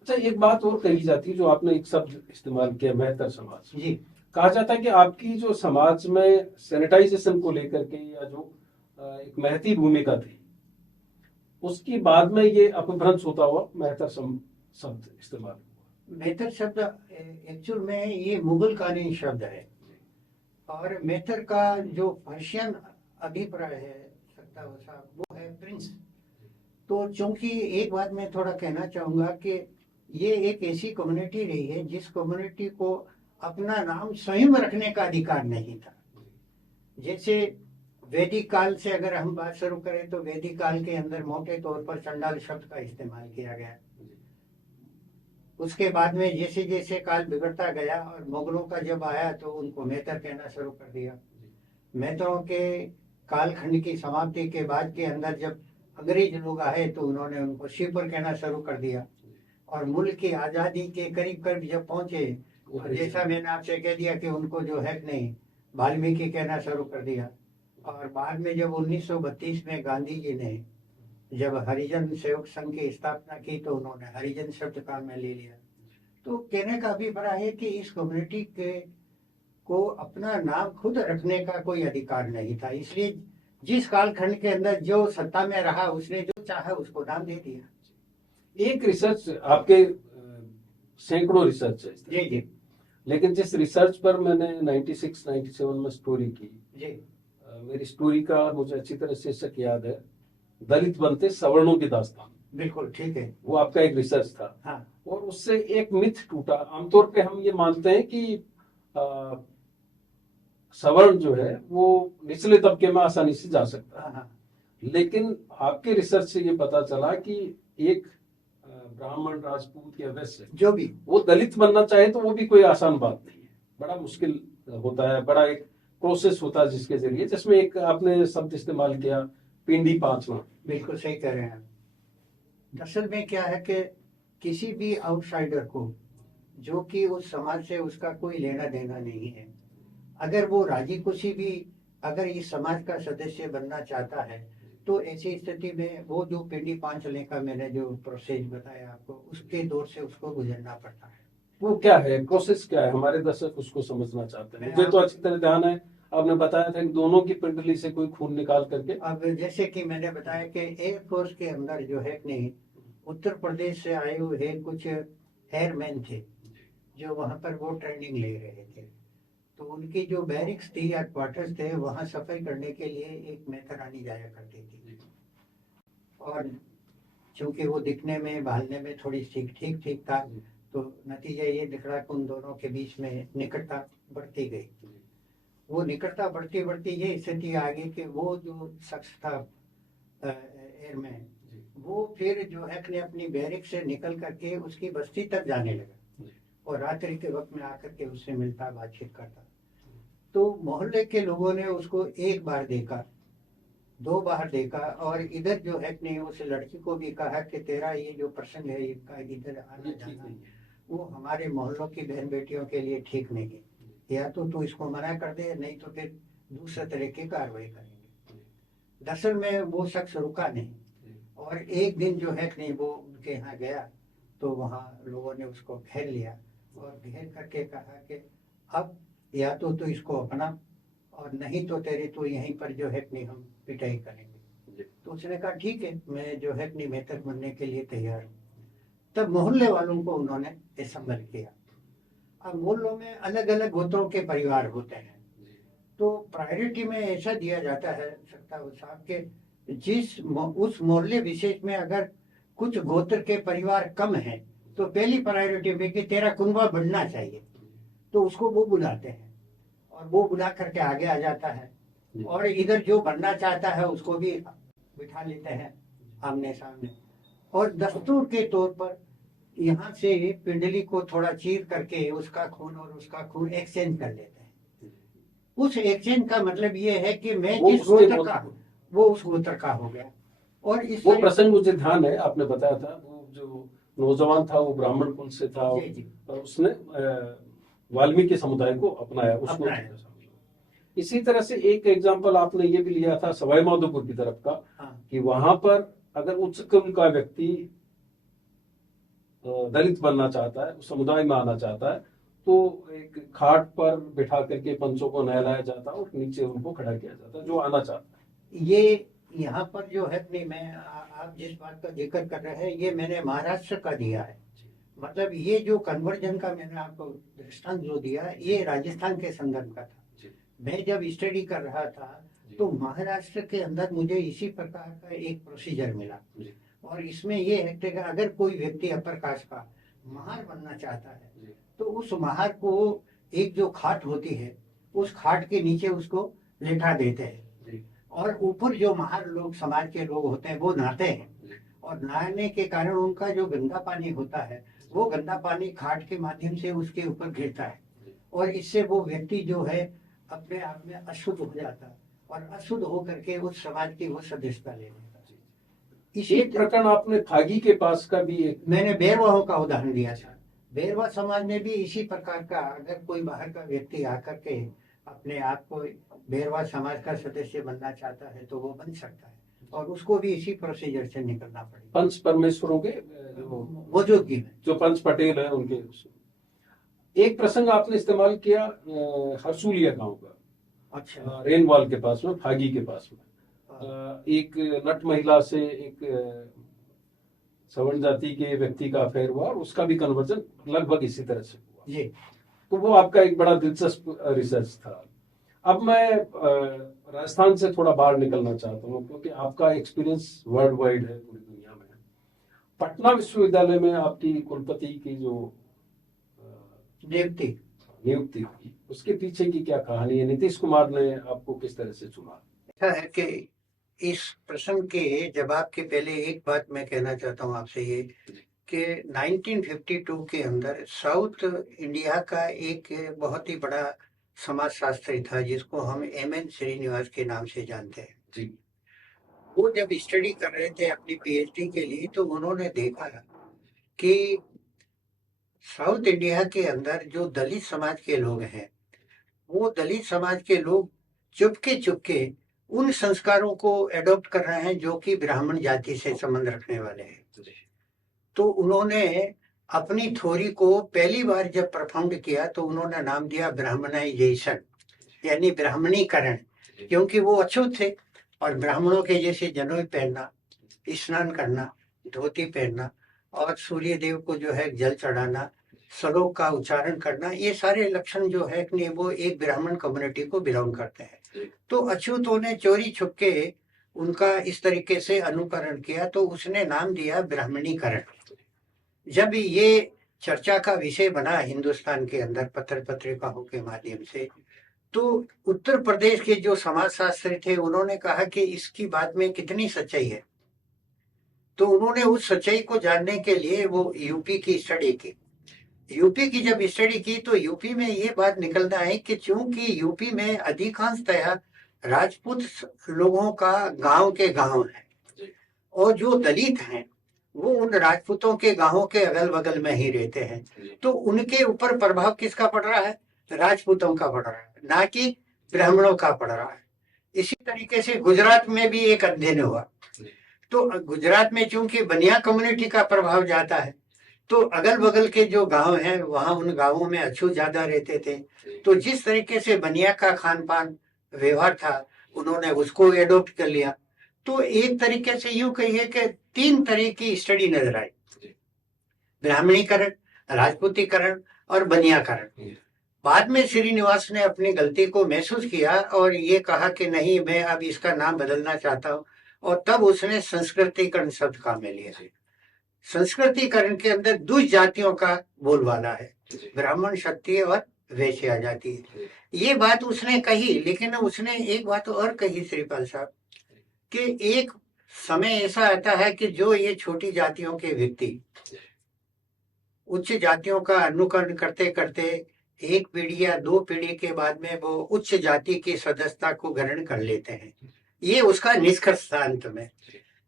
अच्छा, एक बात और कही जाती है, जो आपने एक शब्द इस्तेमाल किया, मेहतर समाज जी, कहा जाता है कि आपकी जो समाज में सैनिटाइजेशन को लेकर के या जो एक महती भूमिका थी, उसके बाद में ये अपभ्रंश होता हुआ मेहतर शब्द इस्तेमाल हुआ। मेहतर शब्द एक्चुअल में ये मुगल कालीन शब्द है और मेहतर का जो पर्शियन अभिप्राय है वो है प्रिंस। तो चूंकि एक बात मैं थोड़ा कहना चाहूंगा कि ये एक ऐसी कम्युनिटी रही है जिस कम्युनिटी को अपना नाम स्वयं रखने का अधिकार नहीं था। जैसे वैदिक काल से अगर हम बात शुरू करें तो वैदिक काल के अंदर मोटे तौर पर चंडाल शब्द का इस्तेमाल किया गया। उसके बाद में जैसे जैसे काल बिगड़ता गया और मुगलों का जब आया तो उनको मेहतर कहना शुरू कर दिया। मेहतरों के कालखंड की समाप्ति के बाद के अंदर जब अंग्रेज लोग आए तो उन्होंने उनको शिवपुर कहना शुरू कर दिया और मुल्क की आज़ादी के करीब करीब जब पहुंचे, जैसा मैंने आपसे कह दिया कि उनको जो है नहीं वाल्मीकि कहना शुरू कर दिया। और बाद में जब 1932 में गांधी जी ने जब हरिजन सेवक संघ की स्थापना की तो उन्होंने हरिजन शब्द काम में ले लिया। तो कहने का अभिप्राय है कि इस कम्युनिटी के को अपना नाम खुद रखने का कोई अधिकार नहीं था, इसलिए जिस कालखंड के अंदर जो सत्ता में रहा उसने जो चाहा उसको नाम दे दिया। एक रिसर्च आपके सैकड़ों रिसर्च है जी जी, लेकिन जिस रिसर्च पर मैंने 96-97 में स्टोरी की जी, मेरी स्टोरी का मुझे अच्छी तरह शीर्षक याद है, दलित बनते सवर्णों की दास्तान। बिल्कुल ठीक है, वो आपका एक रिसर्च था। हाँ। और उससे एक मिथ टूटा। आमतौर पे हम ये मानते हैं कि सवर्ण जो है वो निचले तबके में आसानी से जा सकता है, हाँ। लेकिन आपके रिसर्च से ये पता चला कि एक ब्राह्मण, राजपूत या वैश्य जो भी वो दलित बनना चाहे तो वो भी कोई आसान बात नहीं है, बड़ा मुश्किल होता है, बड़ा एक प्रोसेस होता है जिसके जरिए, जिसमें एक आपने शब्द इस्तेमाल किया पिंडी पांचवा। बिल्कुल सही कह रहे हैं। असल में क्या है कि किसी भी आउटसाइडर को जो कि उस समाज से उसका कोई लेना देना नहीं है, अगर वो राजी खुशी भी अगर इस समाज का सदस्य बनना चाहता है तो ऐसी स्थिति में वो जो पिंडी पांच चले का मैंने जो प्रोसेस बताया आपको, उसके दौर से उसको गुजरना पड़ता है। वो क्या है, प्रोसेस क्या है, हमारे दर्शक उसको समझना चाहते हैं। मुझे तो अच्छी तरह ध्यान है, आपने बताया था कि दोनों की पिंडली से कोई खून निकाल करके। अब जैसे कि मैंने बताया कि एयरफोर्स के अंदर जो है कि नहीं, उत्तर प्रदेश से आए हुए कुछ एयरमैन थे जो वहां पर वो ट्रेनिंग ले रहे थे। तो उनकी जो बैरिक्स थी या क्वार्टर्स थे, वहां सफाई करने के लिए एक मेहतरानी जाया करती थी। और चूंकि वो दिखने में भालने में थोड़ी ठीक ठीक था, तो नतीजा ये निकला कि उन दोनों के बीच में निकटता बढ़ती गई। वो निकटता बढ़ती बढ़ती ये स्थिति आ गई कि वो जो शख्स था एयरमैन, वो फिर जो है कि अपनी बैरिक से निकल करके उसकी बस्ती तक जाने लगा और रात्रि के वक्त में आकर के उससे मिलता, बातचीत करता। तो मोहल्ले के लोगों ने उसको एक बार देखा, दो बार देखा, और इधर जो है कि उस लड़की को भी कहा कि तेरा ये जो प्रसंग है, इनका इधर आना जाना, वो हमारे मोहल्लों की बहन बेटियों के लिए ठीक नहीं है। या तो तू इसको मना कर दे, नहीं तो फिर दूसरे तरह की कार्रवाई करेंगे। दरअसल में वो शख्स रुका नहीं, और एक दिन जो है कि नहीं वो उनके यहाँ गया, तो वहाँ लोगों ने उसको घेर लिया और घेर करके कहा कि अब या तो तू इसको अपना, और नहीं तो तेरे तो यहीं पर जो है कि हम पिटाई करेंगे। तो उसने कहा ठीक है, मैं जो है कि मेहतर बनने के लिए तैयार हूँ। तब मोहल्ले वालों को उन्होंने संबल किया। अब मोहल्लों में अलग अलग गोत्रों के परिवार होते हैं, तो प्रायोरिटी में ऐसा दिया जाता है सत्तावर साहब के, उस मोहल्ले विशेष में अगर कुछ गोत्र के परिवार कम हैं, तो पहली प्रायोरिटी में कि तेरा कुनबा बढ़ना चाहिए, तो उसको वो बुलाते हैं और वो बुला करके आगे आ जाता है। और इधर जो बनना चाहता है उसको भी बिठा लेते हैं आमने सामने, और दस्तूर के तौर पर यहाँ से पिंडली को थोड़ा चीर करके उसका खून और उसका खून एक्सचेंज कर लेते हैं। उस एक्सचेंज का मतलब ये है कि मैं जिस गोत्र का, वो उस गोत्र का हो गया। और इस वो प्रसंग मुझे ध्यान है, आपने बताया था, वो जो नौजवान था वो ब्राह्मण कुल से था, और उसने वाल्मीकि समुदाय को अपनाया, उसको। इसी तरह से एक एग्जांपल आपने ये भी लिया था सवाई माधोपुर की तरफ का, कि वहां पर अगर उच्च कुल का व्यक्ति दलित बनना चाहता है, उस समुदाय में आना चाहता है, तो एक खाट पर बिठा करके पंचों को नहलाया जाता है और नीचे उनको खड़ा किया जाता है जो आना चाहता है। ये यहाँ पर जो है नहीं, मैं आप जिस बात का जिक्र कर रहे हैं ये मैंने महाराष्ट्र का दिया है। मतलब ये जो कन्वर्जन का मैंने आपको दृष्टांत जो दिया, ये राजस्थान के संदर्भ का था। मैं जब स्टडी कर रहा था तो महाराष्ट्र के अंदर मुझे इसी प्रकार का एक प्रोसीजर मिला, और इसमें ये है कि अगर कोई व्यक्ति अपर कास्ट का महार बनना चाहता है, तो उस महार को एक जो खाट होती है, उस खाट के नीचे उसको लेटा देते हैं, और ऊपर जो महार लोग समाज के लोग होते हैं वो नहाते हैं, और नहाने के कारण उनका जो गंदा पानी होता है, वो गंदा पानी खाट के माध्यम से उसके ऊपर गिरता है, और इससे वो व्यक्ति जो है अपने आप में अशुद्ध हो जाता है, और अशुद्ध होकर के उस समाज की वो सदस्यता ले लेता है। इसी प्रकरण आपने फागी के पास का भी एक, मैंने बेरवाहों का उदाहरण दिया था। बेरवा समाज में भी इसी प्रकार का, अगर कोई बाहर का व्यक्ति आकर के अपने आप को बेरवा समाज का सदस्य बनना चाहता है तो वो बन सकता है, और उसको भी इसी प्रोसीजर से निकलना पड़ेगा। पंच परमेश्वरों के मौजूदगी में, जो पंच पटेल है उनके। एक प्रसंग आपने इस्तेमाल किया हरसूलिया गांव का, अच्छा, रेनवाल के पास में, फागी के पास में, एक नट महिला से एक सवर्ण जाति के व्यक्ति का अफेयर हुआ, और उसका भी कन्वर्जन लगभग इसी तरह से हुआ जी। तो वो आपका एक बड़ा दिलचस्प रिसर्च था। अब मैं राजस्थान से थोड़ा बाहर निकलना चाहता हूँ, क्योंकि आपका एक्सपीरियंस वर्ल्ड वाइड है, पूरी दुनिया में। पटना विश्वविद्यालय में आपकी कुलपति की जो नियुक्ति हुई, उसके पीछे की क्या कहानी है? नीतीश कुमार ने आपको किस तरह से चुना? ऐसा है कि इस प्रश्न के जवाब के पहले एक बात मैं कहना चाहता हूँ आपसे, ये कि 1952 के अंदर साउथ इंडिया का एक बहुत ही बड़ा समाजशास्त्री था जिसको हम एम.एन. श्रीनिवास के नाम से जानते हैं जी। वो जब स्टडी कर रहे थे अपनी पीएचडी के लिए, तो उन्होंने देखा कि साउथ इंडिया के अंदर जो दलित समाज के लोग हैं, वो दलित समाज के लोग चुपके चुपके उन संस्कारों को एडॉप्ट कर रहे हैं जो कि ब्राह्मण जाति से संबंध रखने वाले हैं। तो उन्होंने अपनी थ्योरी को पहली बार जब प्रफाउंड किया तो उन्होंने नाम दिया ब्राह्मणाइजेशन, यानी ब्राह्मणीकरण, क्योंकि वो अछूत थे और ब्राह्मणों के जैसे जनेऊ पहनना, स्नान करना, धोती पहनना और सूर्य देव को जो है जल चढ़ाना, श्लोक का उच्चारण करना, ये सारे लक्षण जो है कि वो एक ब्राह्मण कम्युनिटी को बिलोंग करते हैं। तो अछूतों ने चोरी छुपके उनका इस तरीके से अनुकरण किया तो उसने नाम दिया ब्राह्मणीकरण। जब ये चर्चा का विषय बना हिंदुस्तान के अंदर पत्र पत्रिकाओं के माध्यम से, तो उत्तर प्रदेश के जो समाजशास्त्री थे उन्होंने कहा कि इसकी बात में कितनी सच्चाई है। तो उन्होंने उस सच्चाई को जानने के लिए वो यूपी की स्टडी की। यूपी की जब स्टडी की तो यूपी में ये बात निकलना है कि चूंकि यूपी में अधिकांशतः राजपूत लोगों का गांव के गांव है और जो दलित हैं वो उन राजपूतों के गांवों के अगल बगल में ही रहते हैं, तो उनके ऊपर प्रभाव किसका पड़ रहा है? राजपूतों का पड़ रहा है, ना कि ब्राह्मणों का पड़ रहा है। इसी तरीके से गुजरात में भी एक अध्ययन हुआ, तो गुजरात में चूंकि बनिया कम्युनिटी का प्रभाव जाता है तो अगल बगल के जो गांव हैं वहां उन गांवों में अछूत ज्यादा रहते थे, तो जिस तरीके से बनिया का खान पान व्यवहार था उन्होंने उसको एडॉप्ट कर लिया। तो एक तरीके से यूं कहिए कि 3 तरह की स्टडी नजर आई, ब्राह्मणीकरण, राजपूतीकरण और बनियाकरण। बाद में श्रीनिवास ने अपनी गलती को महसूस किया और ये कहा कि नहीं, मैं अब इसका नाम बदलना चाहता हूँ, और तब उसने संस्कृतिकरण शब्द काम में लिया। संस्कृतिकरण के अंदर 2 जातियों का बोलबाला है, ब्राह्मण, क्षत्रिय और वैश्य जाति। ये बात उसने कही, लेकिन उसने एक बात और कही श्रीपाल साहब, कि एक समय ऐसा आता है कि जो ये छोटी जातियों के व्यक्ति उच्च जातियों का अनुकरण करते करते 1 पीढ़ी या 2 पीढ़ी के बाद में वो उच्च जाति की सदस्यता को ग्रहण कर लेते हैं। ये उसका निष्कर्ष था अंत में।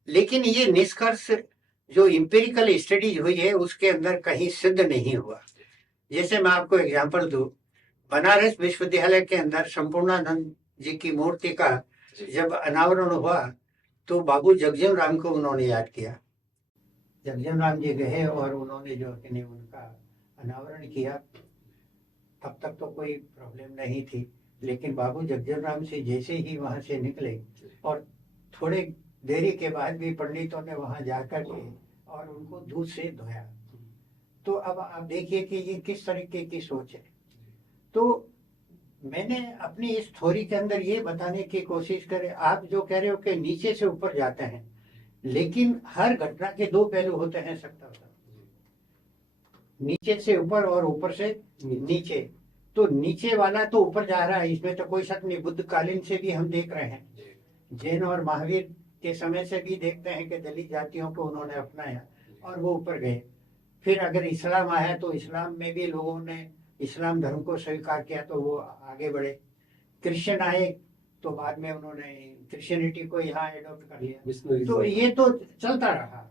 लेकिन ये निष्कर्ष जो इंपेरिकल स्टडीज हुई है उसके अंदर कहीं सिद्ध नहीं हुआ। जैसे मैं आपको एग्जांपल दूं, बनारस विश्वविद्यालय के अंदर संपूर्णानंद जी की मूर्ति का जब अनावरण हुआ तो बाबू जगजीवन राम को उन्होंने याद किया। जगजीवन राम जी गए और उन्होंने जो है उनका अनावरण किया। तब तक तो कोई प्रॉब्लम नहीं थी, लेकिन बाबू जगजीवन राम से जैसे ही वहां से निकले और थोड़े देरी के बाद भी पंडितों ने वहां जाकर के और उनको दूध से धोया। तो अब आप देखिए कि ये किस तरीके की सोच है। तो मैंने अपनी इस थ्योरी के अंदर ये बताने की कोशिश करे, आप जो कह रहे हो कि नीचे से ऊपर जाते हैं, लेकिन हर घटना के 2 पहलू होते हैं सकता होता, नीचे से ऊपर और ऊपर से नीचे। तो नीचे वाला तो ऊपर जा रहा है, इसमें तो कोई शक नहीं। बुद्ध कालीन से भी हम देख रहे हैं, जैन और महावीर के समय से भी देखते हैं कि दलित जातियों को उन्होंने अपनाया और वो ऊपर गए। फिर अगर इस्लाम आया तो इस्लाम में भी लोगों ने इस्लाम धर्म को स्वीकार किया तो वो आगे बढ़े। क्रिश्चियन आए तो बाद में उन्होंने क्रिश्चियनिटी को यहाँ एडॉप्ट कर लिया। तो ये तो चलता रहा,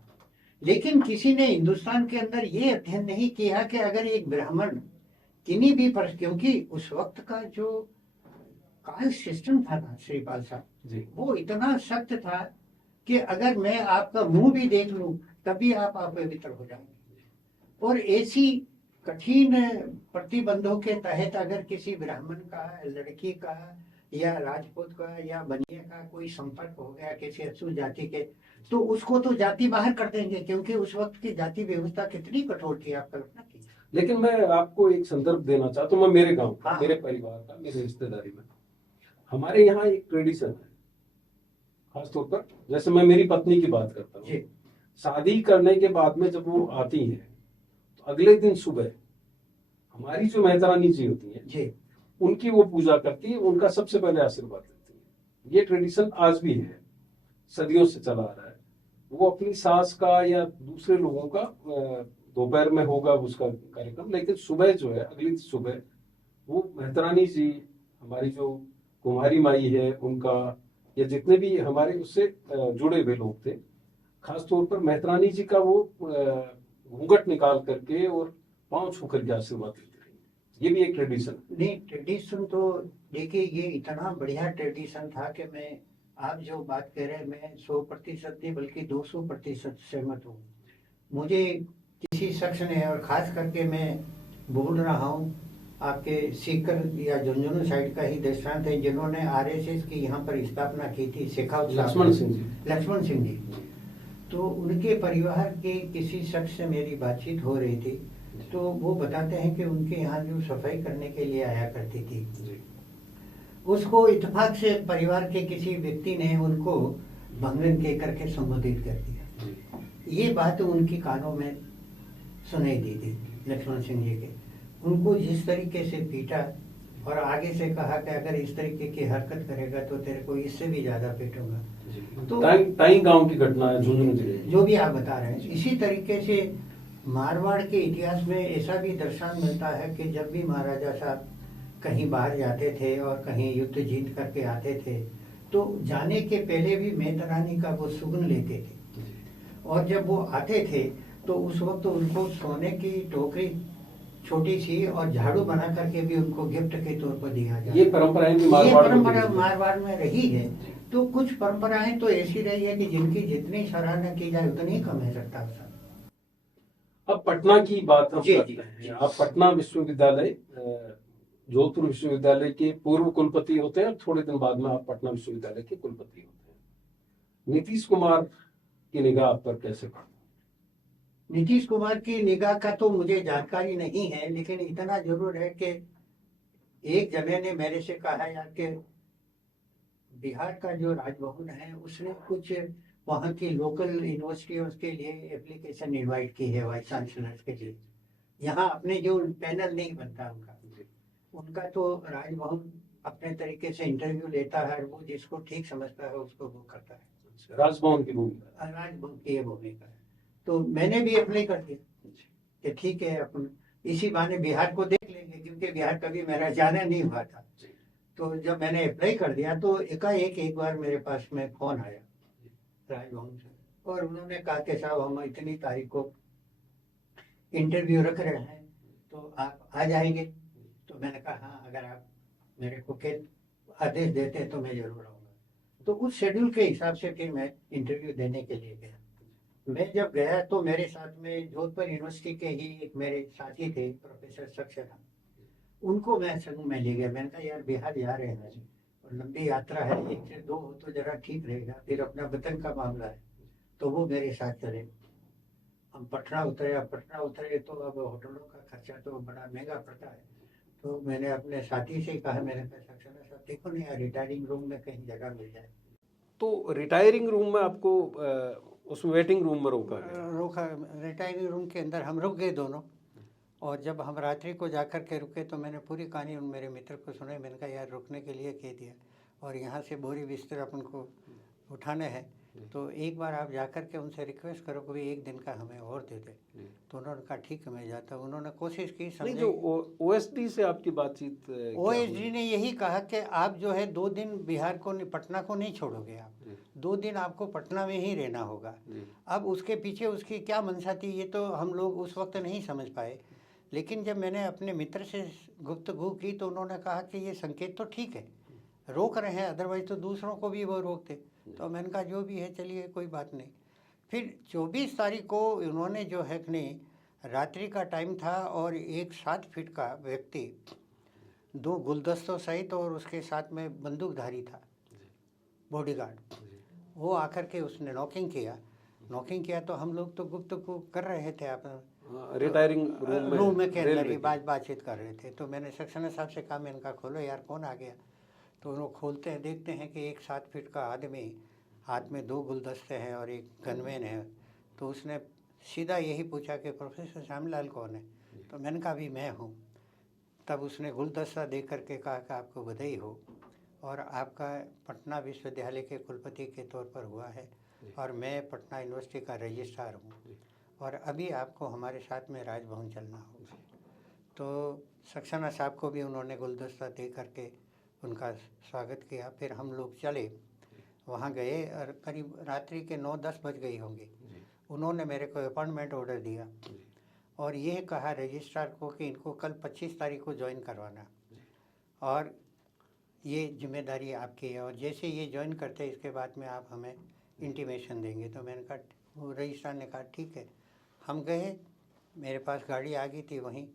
लेकिन किसी ने हिंदुस्तान के अंदर ये अध्ययन नहीं किया कि अगर एक ब्राह्मण किन्हीं भी पर, क्योंकि उस वक्त का जो कास्ट सिस्टम था ना श्रीपाल साहब, वो इतना सख्त था कि अगर मैं आपका मुंह भी देख लूं तभी आप अपवित्र हो जाएंगे। और ऐसी कठिन प्रतिबंधों के तहत अगर किसी ब्राह्मण का, लड़की का या राजपूत का या बनिया का कोई संपर्क हो गया किसी अछूत जाति के, तो उसको तो जाति बाहर कर देंगे, क्योंकि उस वक्त की जाति व्यवस्था कितनी कठोर थी, आप कल्पना कीजिए। लेकिन मैं आपको एक संदर्भ देना चाहता हूँ, मैं मेरे गांव का, मेरे परिवार का, मेरे रिश्तेदारी में हमारे यहाँ एक ट्रेडिशन है, खासतौर पर जैसे मैं मेरी पत्नी की बात करता हूँ, शादी करने के बाद में जब वो आती है तो अगले दिन सुबह हमारी जो मेहतरानी जी होती है उनकी वो पूजा करती है, उनका सबसे पहले आशीर्वाद लेती है। ये ट्रेडिशन आज भी है, सदियों से चला आ रहा है। वो अपनी सास का या दूसरे लोगों का दोपहर में होगा उसका कार्यक्रम, लेकिन सुबह जो है, अगली सुबह वो मेहतरानी जी, हमारी जो कुमारी माई है उनका, या जितने भी हमारे उससे जुड़े हुए लोग थे, खासतौर पर मेहतरानी जी का वो घूंघट निकाल करके और पांव छू करके आशीर्वाद लेते रहे। ये भी एक ट्रेडिशन। नहीं, ट्रेडिशन तो देखिए ये इतना बढ़िया ट्रेडिशन था कि मैं, आप जो बात कह रहे हैं, मैं 100% नहीं बल्कि 200% सहमत हूँ। मुझे किसी शख्स ने, और ख़ास करके मैं बोल रहा हूँ आपके सीकर या झुंझुनू साइड का ही दृष्टांत है, जिन्होंने आरएसएस की यहाँ पर स्थापना की थी, शेखावत साहब, लक्ष्मण सिंह जी। तो उनके परिवार के किसी शख्स से मेरी बातचीत हो रही थी, तो वो बताते हैं कि उनके यहाँ जो सफाई करने के लिए आया करती थी, उसको इत्तेफाक से परिवार के किसी व्यक्ति ने उनको भंगन कह करके संबोधित कर दिया। ये बात उनकी कानों में सुनाई दी थी लक्ष्मण सिंह जी के। उनको जिस तरीके से पीटा और आगे से कहा कि अगर इस तरीके की हरकत करेगा तो तेरे को इससे भी ज्यादा पीटूंगा। तो ताई गांव की घटना है झुंझुनू जिले, जो भी आप बता रहे हैं, इसी तरीके से मारवाड़ के इतिहास में ऐसा भी दर्शान मिलता है कि जब भी महाराजा साहब कहीं बाहर जाते थे और कहीं युद्ध जीत करके आते थे, तो जाने के पहले भी मेहतरानी का वो सुगन लेते थे, और जब वो आते थे तो उस वक्त उनको सोने की टोकरी छोटी सी और झाड़ू बना करके भी उनको गिफ्ट के तौर पर दिया जाता। ये परंपराएं भी परंपरा मारवाड़ में रही है। तो कुछ परंपराएं तो ऐसी रही है कि जिनकी जितनी सराहना की जाए उतनी ही कम है सकता है। अब पटना की बात हम करते हैं। आप पटना विश्वविद्यालय, जोधपुर विश्वविद्यालय के पूर्व कुलपति होते हैं, थोड़े दिन बाद में आप पटना विश्वविद्यालय के कुलपति होते हैं। नीतीश कुमार की निगाह आप पर कैसे पड़ी? नीतीश कुमार की निगाह का तो मुझे जानकारी नहीं है, लेकिन इतना जरूर है कि एक जगह ने मेरे से कहा यार कि बिहार का जो राजभवन है उसने कुछ वहाँ की लोकल यूनिवर्सिटियों के लिए एप्लीकेशन इनवाइट की है वाइस चांसलर के लिए। यहाँ अपने जो पैनल नहीं बनता उनका तो राजभवन अपने तरीके से इंटरव्यू लेता है, वो जिसको ठीक समझता है उसको वो करता है। राजभवन की भूमिका, राजभवन की ये भूमिका है। तो मैंने भी अप्लाई कर दिया कि ठीक है अपन इसी बहाने बिहार को देख लेंगे, क्योंकि बिहार कभी मेरा जाना नहीं हुआ था। तो जब मैंने अप्लाई कर दिया तो एकाएक एक बार मेरे पास में फोन आया राजभवन से, और उन्होंने कहा कि साहब हम इतनी तारीख को इंटरव्यू रख रहे हैं तो आप आ जाएंगे। तो मैंने कहा हाँ, अगर आप मेरे को के आदेश देते हैं तो मैं जरूर आऊँगा। तो उस शेड्यूल के हिसाब से फिर मैं इंटरव्यू देने के लिए गया। मैं जब गया तो मेरे साथ में जोधपुर यूनिवर्सिटी के ही एक मेरे साथी थे, प्रोफेसर सक्सेना, उनको मैं संग में ले गया। मैंने कहा यार बिहार जा रहे हैं और लंबी यात्रा है, 1 से 2 हो तो जरा ठीक रहेगा, फिर अपना वतन का मामला है। तो वो मेरे साथ चले। हम पटना उतरे तो अब होटलों का खर्चा तो बड़ा महंगा पड़ता है। तो मैंने अपने साथी से कहा, मैंने कहा सक्सेना साहब देखो ना यार, रिटायरिंग रूम में कहीं जगह मिल जाए। तो रिटायरिंग रूम में आपको उस वेटिंग रूम में रोका? रिटायरिंग रूम के अंदर हम रुक गए दोनों, और जब हम रात्रि को जाकर के रुके तो मैंने पूरी कहानी उन मेरे मित्र को सुनाई। मैंने कहा यार रुकने के लिए कह दिया और यहाँ से बोरी बिस्तर अपन को उठाने हैं, तो एक बार आप जाकर के उनसे रिक्वेस्ट करो कि 1 दिन का हमें और दे दे। तो उन्होंने कहा ठीक है मैं जाता हूँ। उन्होंने कोशिश की समझे। जो ओएसडी से आपकी बातचीत, ओएसडी ने यही कहा कि आप जो है 2 दिन बिहार को पटना को नहीं छोड़ोगे, आप 2 दिन आपको पटना में ही रहना होगा। अब उसके पीछे उसकी क्या मंशा थी ये तो हम लोग उस वक्त नहीं समझ पाए, लेकिन जब मैंने अपने मित्र से गुफ्तगू की तो उन्होंने कहा कि ये संकेत तो ठीक है, रोक रहे हैं, अदरवाइज तो दूसरों को भी वो रोकते। तो मैंने कहा जो भी है चलिए कोई बात नहीं। फिर 24 तारीख को उन्होंने जो है कि रात्रि का टाइम था और एक 7 फीट का व्यक्ति 2 गुलदस्तों सहित और उसके साथ में बंदूकधारी था, बॉडीगार्ड, वो आकर के उसने नॉकिंग किया तो हम लोग तो गुफ्तगू कर रहे थे, आप रिटायरिंग रूम में के अंदर ही बातचीत कर रहे थे। तो मैंने सक्सेना साहब से कहा, मैंने कहा खोलो यार कौन आ गया। तो वो खोलते हैं, देखते हैं कि एक 7 फीट का आदमी, हाथ में 2 गुलदस्ते हैं और एक गनमैन है। तो उसने सीधा यही पूछा कि प्रोफेसर श्यामलाल कौन है। तो मैंने कहा भी मैं हूँ। तब उसने गुलदस्ता दे करके कहा कि आपको बधाई हो और आपका पटना विश्वविद्यालय के कुलपति के तौर पर हुआ है और मैं पटना यूनिवर्सिटी का रजिस्ट्रार हूँ और अभी आपको हमारे साथ में राजभवन चलना होगा। तो सक्सेना साहब को भी उन्होंने गुलदस्ता दे करके उनका स्वागत किया। फिर हम लोग चले, वहाँ गए और करीब रात्रि के 9-10 बज गई होंगी। उन्होंने मेरे को अपॉइंटमेंट ऑर्डर दिया और ये कहा रजिस्ट्रार को कि इनको कल 25 तारीख को ज्वाइन करवाना और ये जिम्मेदारी आपकी है, और जैसे ये ज्वाइन करते हैं इसके बाद में आप हमें इंटीमेशन देंगे। तो मैंने कहा, वो रजिस्ट्रार ने कहा ठीक है। हम गए मेरे पास गाड़ी आ गई थी वहीं,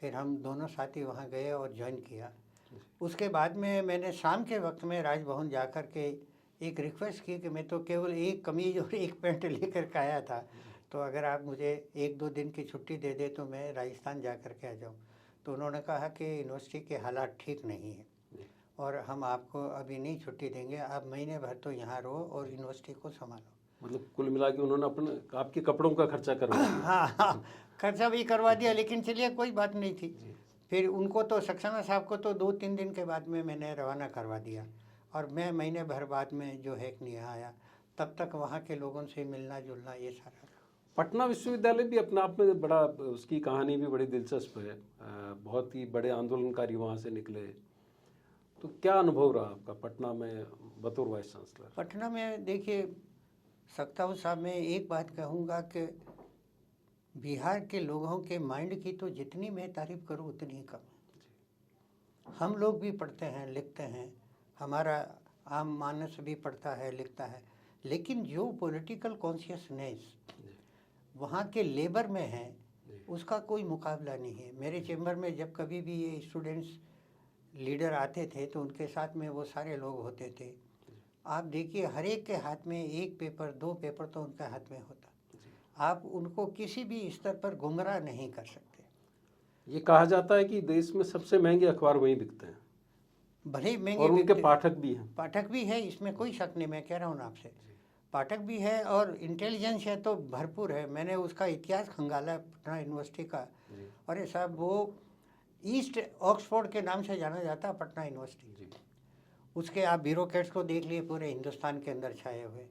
फिर हम दोनों साथी वहाँ गए और ज्वाइन किया। उसके बाद में मैंने शाम के वक्त में राजभवन जा कर के एक रिक्वेस्ट की कि मैं तो केवल एक कमीज और एक पैंट लेकर के आया था, तो अगर आप मुझे 1-2 दिन की छुट्टी दे दे तो मैं राजस्थान जा कर के आ जाऊँ। तो उन्होंने कहा कि यूनिवर्सिटी के हालात ठीक नहीं है और हम आपको अभी नहीं छुट्टी देंगे, आप महीने भर तो यहाँ रहो और यूनिवर्सिटी को संभालो। मतलब कुल मिला के उन्होंने अपने आपके कपड़ों का खर्चा करवा दिया। हाँ, खर्चा भी करवा दिया, लेकिन चलिए कोई बात नहीं थी। फिर उनको तो सक्सेना साहब को तो 2-3 दिन के बाद में मैंने रवाना करवा दिया और मैं महीने भर बाद में जो है कि यहाँ आया। तब तक वहाँ के लोगों से मिलना जुलना ये सारा। पटना विश्वविद्यालय भी अपने आप में बड़ा, उसकी कहानी भी बड़ी दिलचस्प है। बहुत ही बड़े आंदोलनकारी वहाँ से निकले। तो क्या अनुभव रहा आपका पटना में बतौर वाइस चांसलर? पटना में देखिए सख्तावत साहब, मैं एक बात कहूँगा कि बिहार के लोगों के माइंड की तो जितनी मैं तारीफ करूँ उतनी ही कम है। हम लोग भी पढ़ते हैं, लिखते हैं, हमारा आम मानस भी पढ़ता है, लिखता है, लेकिन जो पॉलिटिकल कॉन्शियसनेस वहाँ के लेबर में है उसका कोई मुकाबला नहीं है। मेरे चैम्बर में जब कभी भी ये स्टूडेंट्स लीडर आते थे तो उनके साथ में वो सारे लोग होते थे। आप देखिए हर एक के हाथ में 1 पेपर 2 पेपर तो उनके हाथ में होता। आप उनको किसी भी स्तर पर गुमराह नहीं कर सकते। ये कहा जाता है कि देश में सबसे महंगे अखबार वहीं बिकते हैं, भले ही महंगे और उनके बिकते- पाठक भी हैं। पाठक भी है, इसमें कोई शक नहीं। मैं कह रहा हूँ ना आपसे, पाठक भी है और इंटेलिजेंस है तो भरपूर है। मैंने उसका इतिहास खंगाला पटना यूनिवर्सिटी का। अरे साहब, वो ईस्ट ऑक्सफोर्ड के नाम से जाना जाता है पटना यूनिवर्सिटी। उसके आप ब्यूरोक्रेट्स को देख लिए पूरे हिंदुस्तान के अंदर छाए हुए।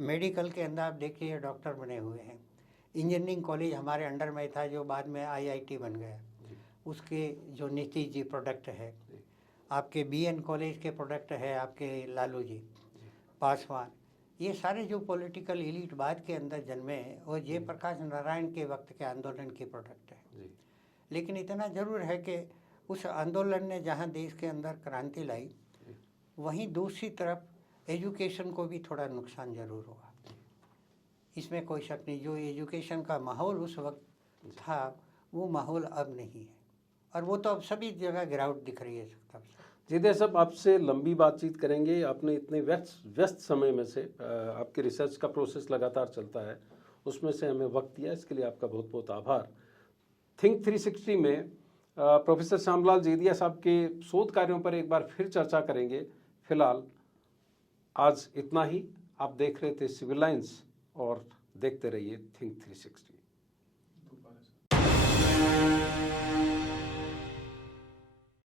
मेडिकल के अंदर आप देखिए डॉक्टर बने हुए हैं। इंजीनियरिंग कॉलेज हमारे अंडर में था जो बाद में IIT बन गया, उसके जो नीतीश जी प्रोडक्ट है। आपके BN कॉलेज के प्रोडक्ट है आपके लालू जी, पासवान। ये सारे जो पॉलिटिकल एलीट बाद के अंदर जन्मे और जयप्रकाश नारायण के वक्त के आंदोलन की प्रोडक्ट है। लेकिन इतना ज़रूर है कि उस आंदोलन ने जहाँ देश के अंदर क्रांति लाई, वहीं दूसरी तरफ एजुकेशन को भी थोड़ा नुकसान ज़रूर हुआ, इसमें कोई शक नहीं। जो एजुकेशन का माहौल उस वक्त था वो माहौल अब नहीं है, और वो तो अब सभी जगह गिरावट दिख रही है। जीदिया साहब, आपसे लंबी बातचीत करेंगे। आपने इतने व्यस्त समय में से आपके रिसर्च का प्रोसेस लगातार चलता है, उसमें से हमें वक्त दिया, इसके लिए आपका बहुत बहुत आभार। थिंक 360 में प्रोफेसर श्यामलाल जीदिया साहब के शोध कार्यों पर एक बार फिर चर्चा करेंगे। फिलहाल आज इतना ही। आप देख रहे थे सिविल लाइन्स और देखते रहिए थिंक 360।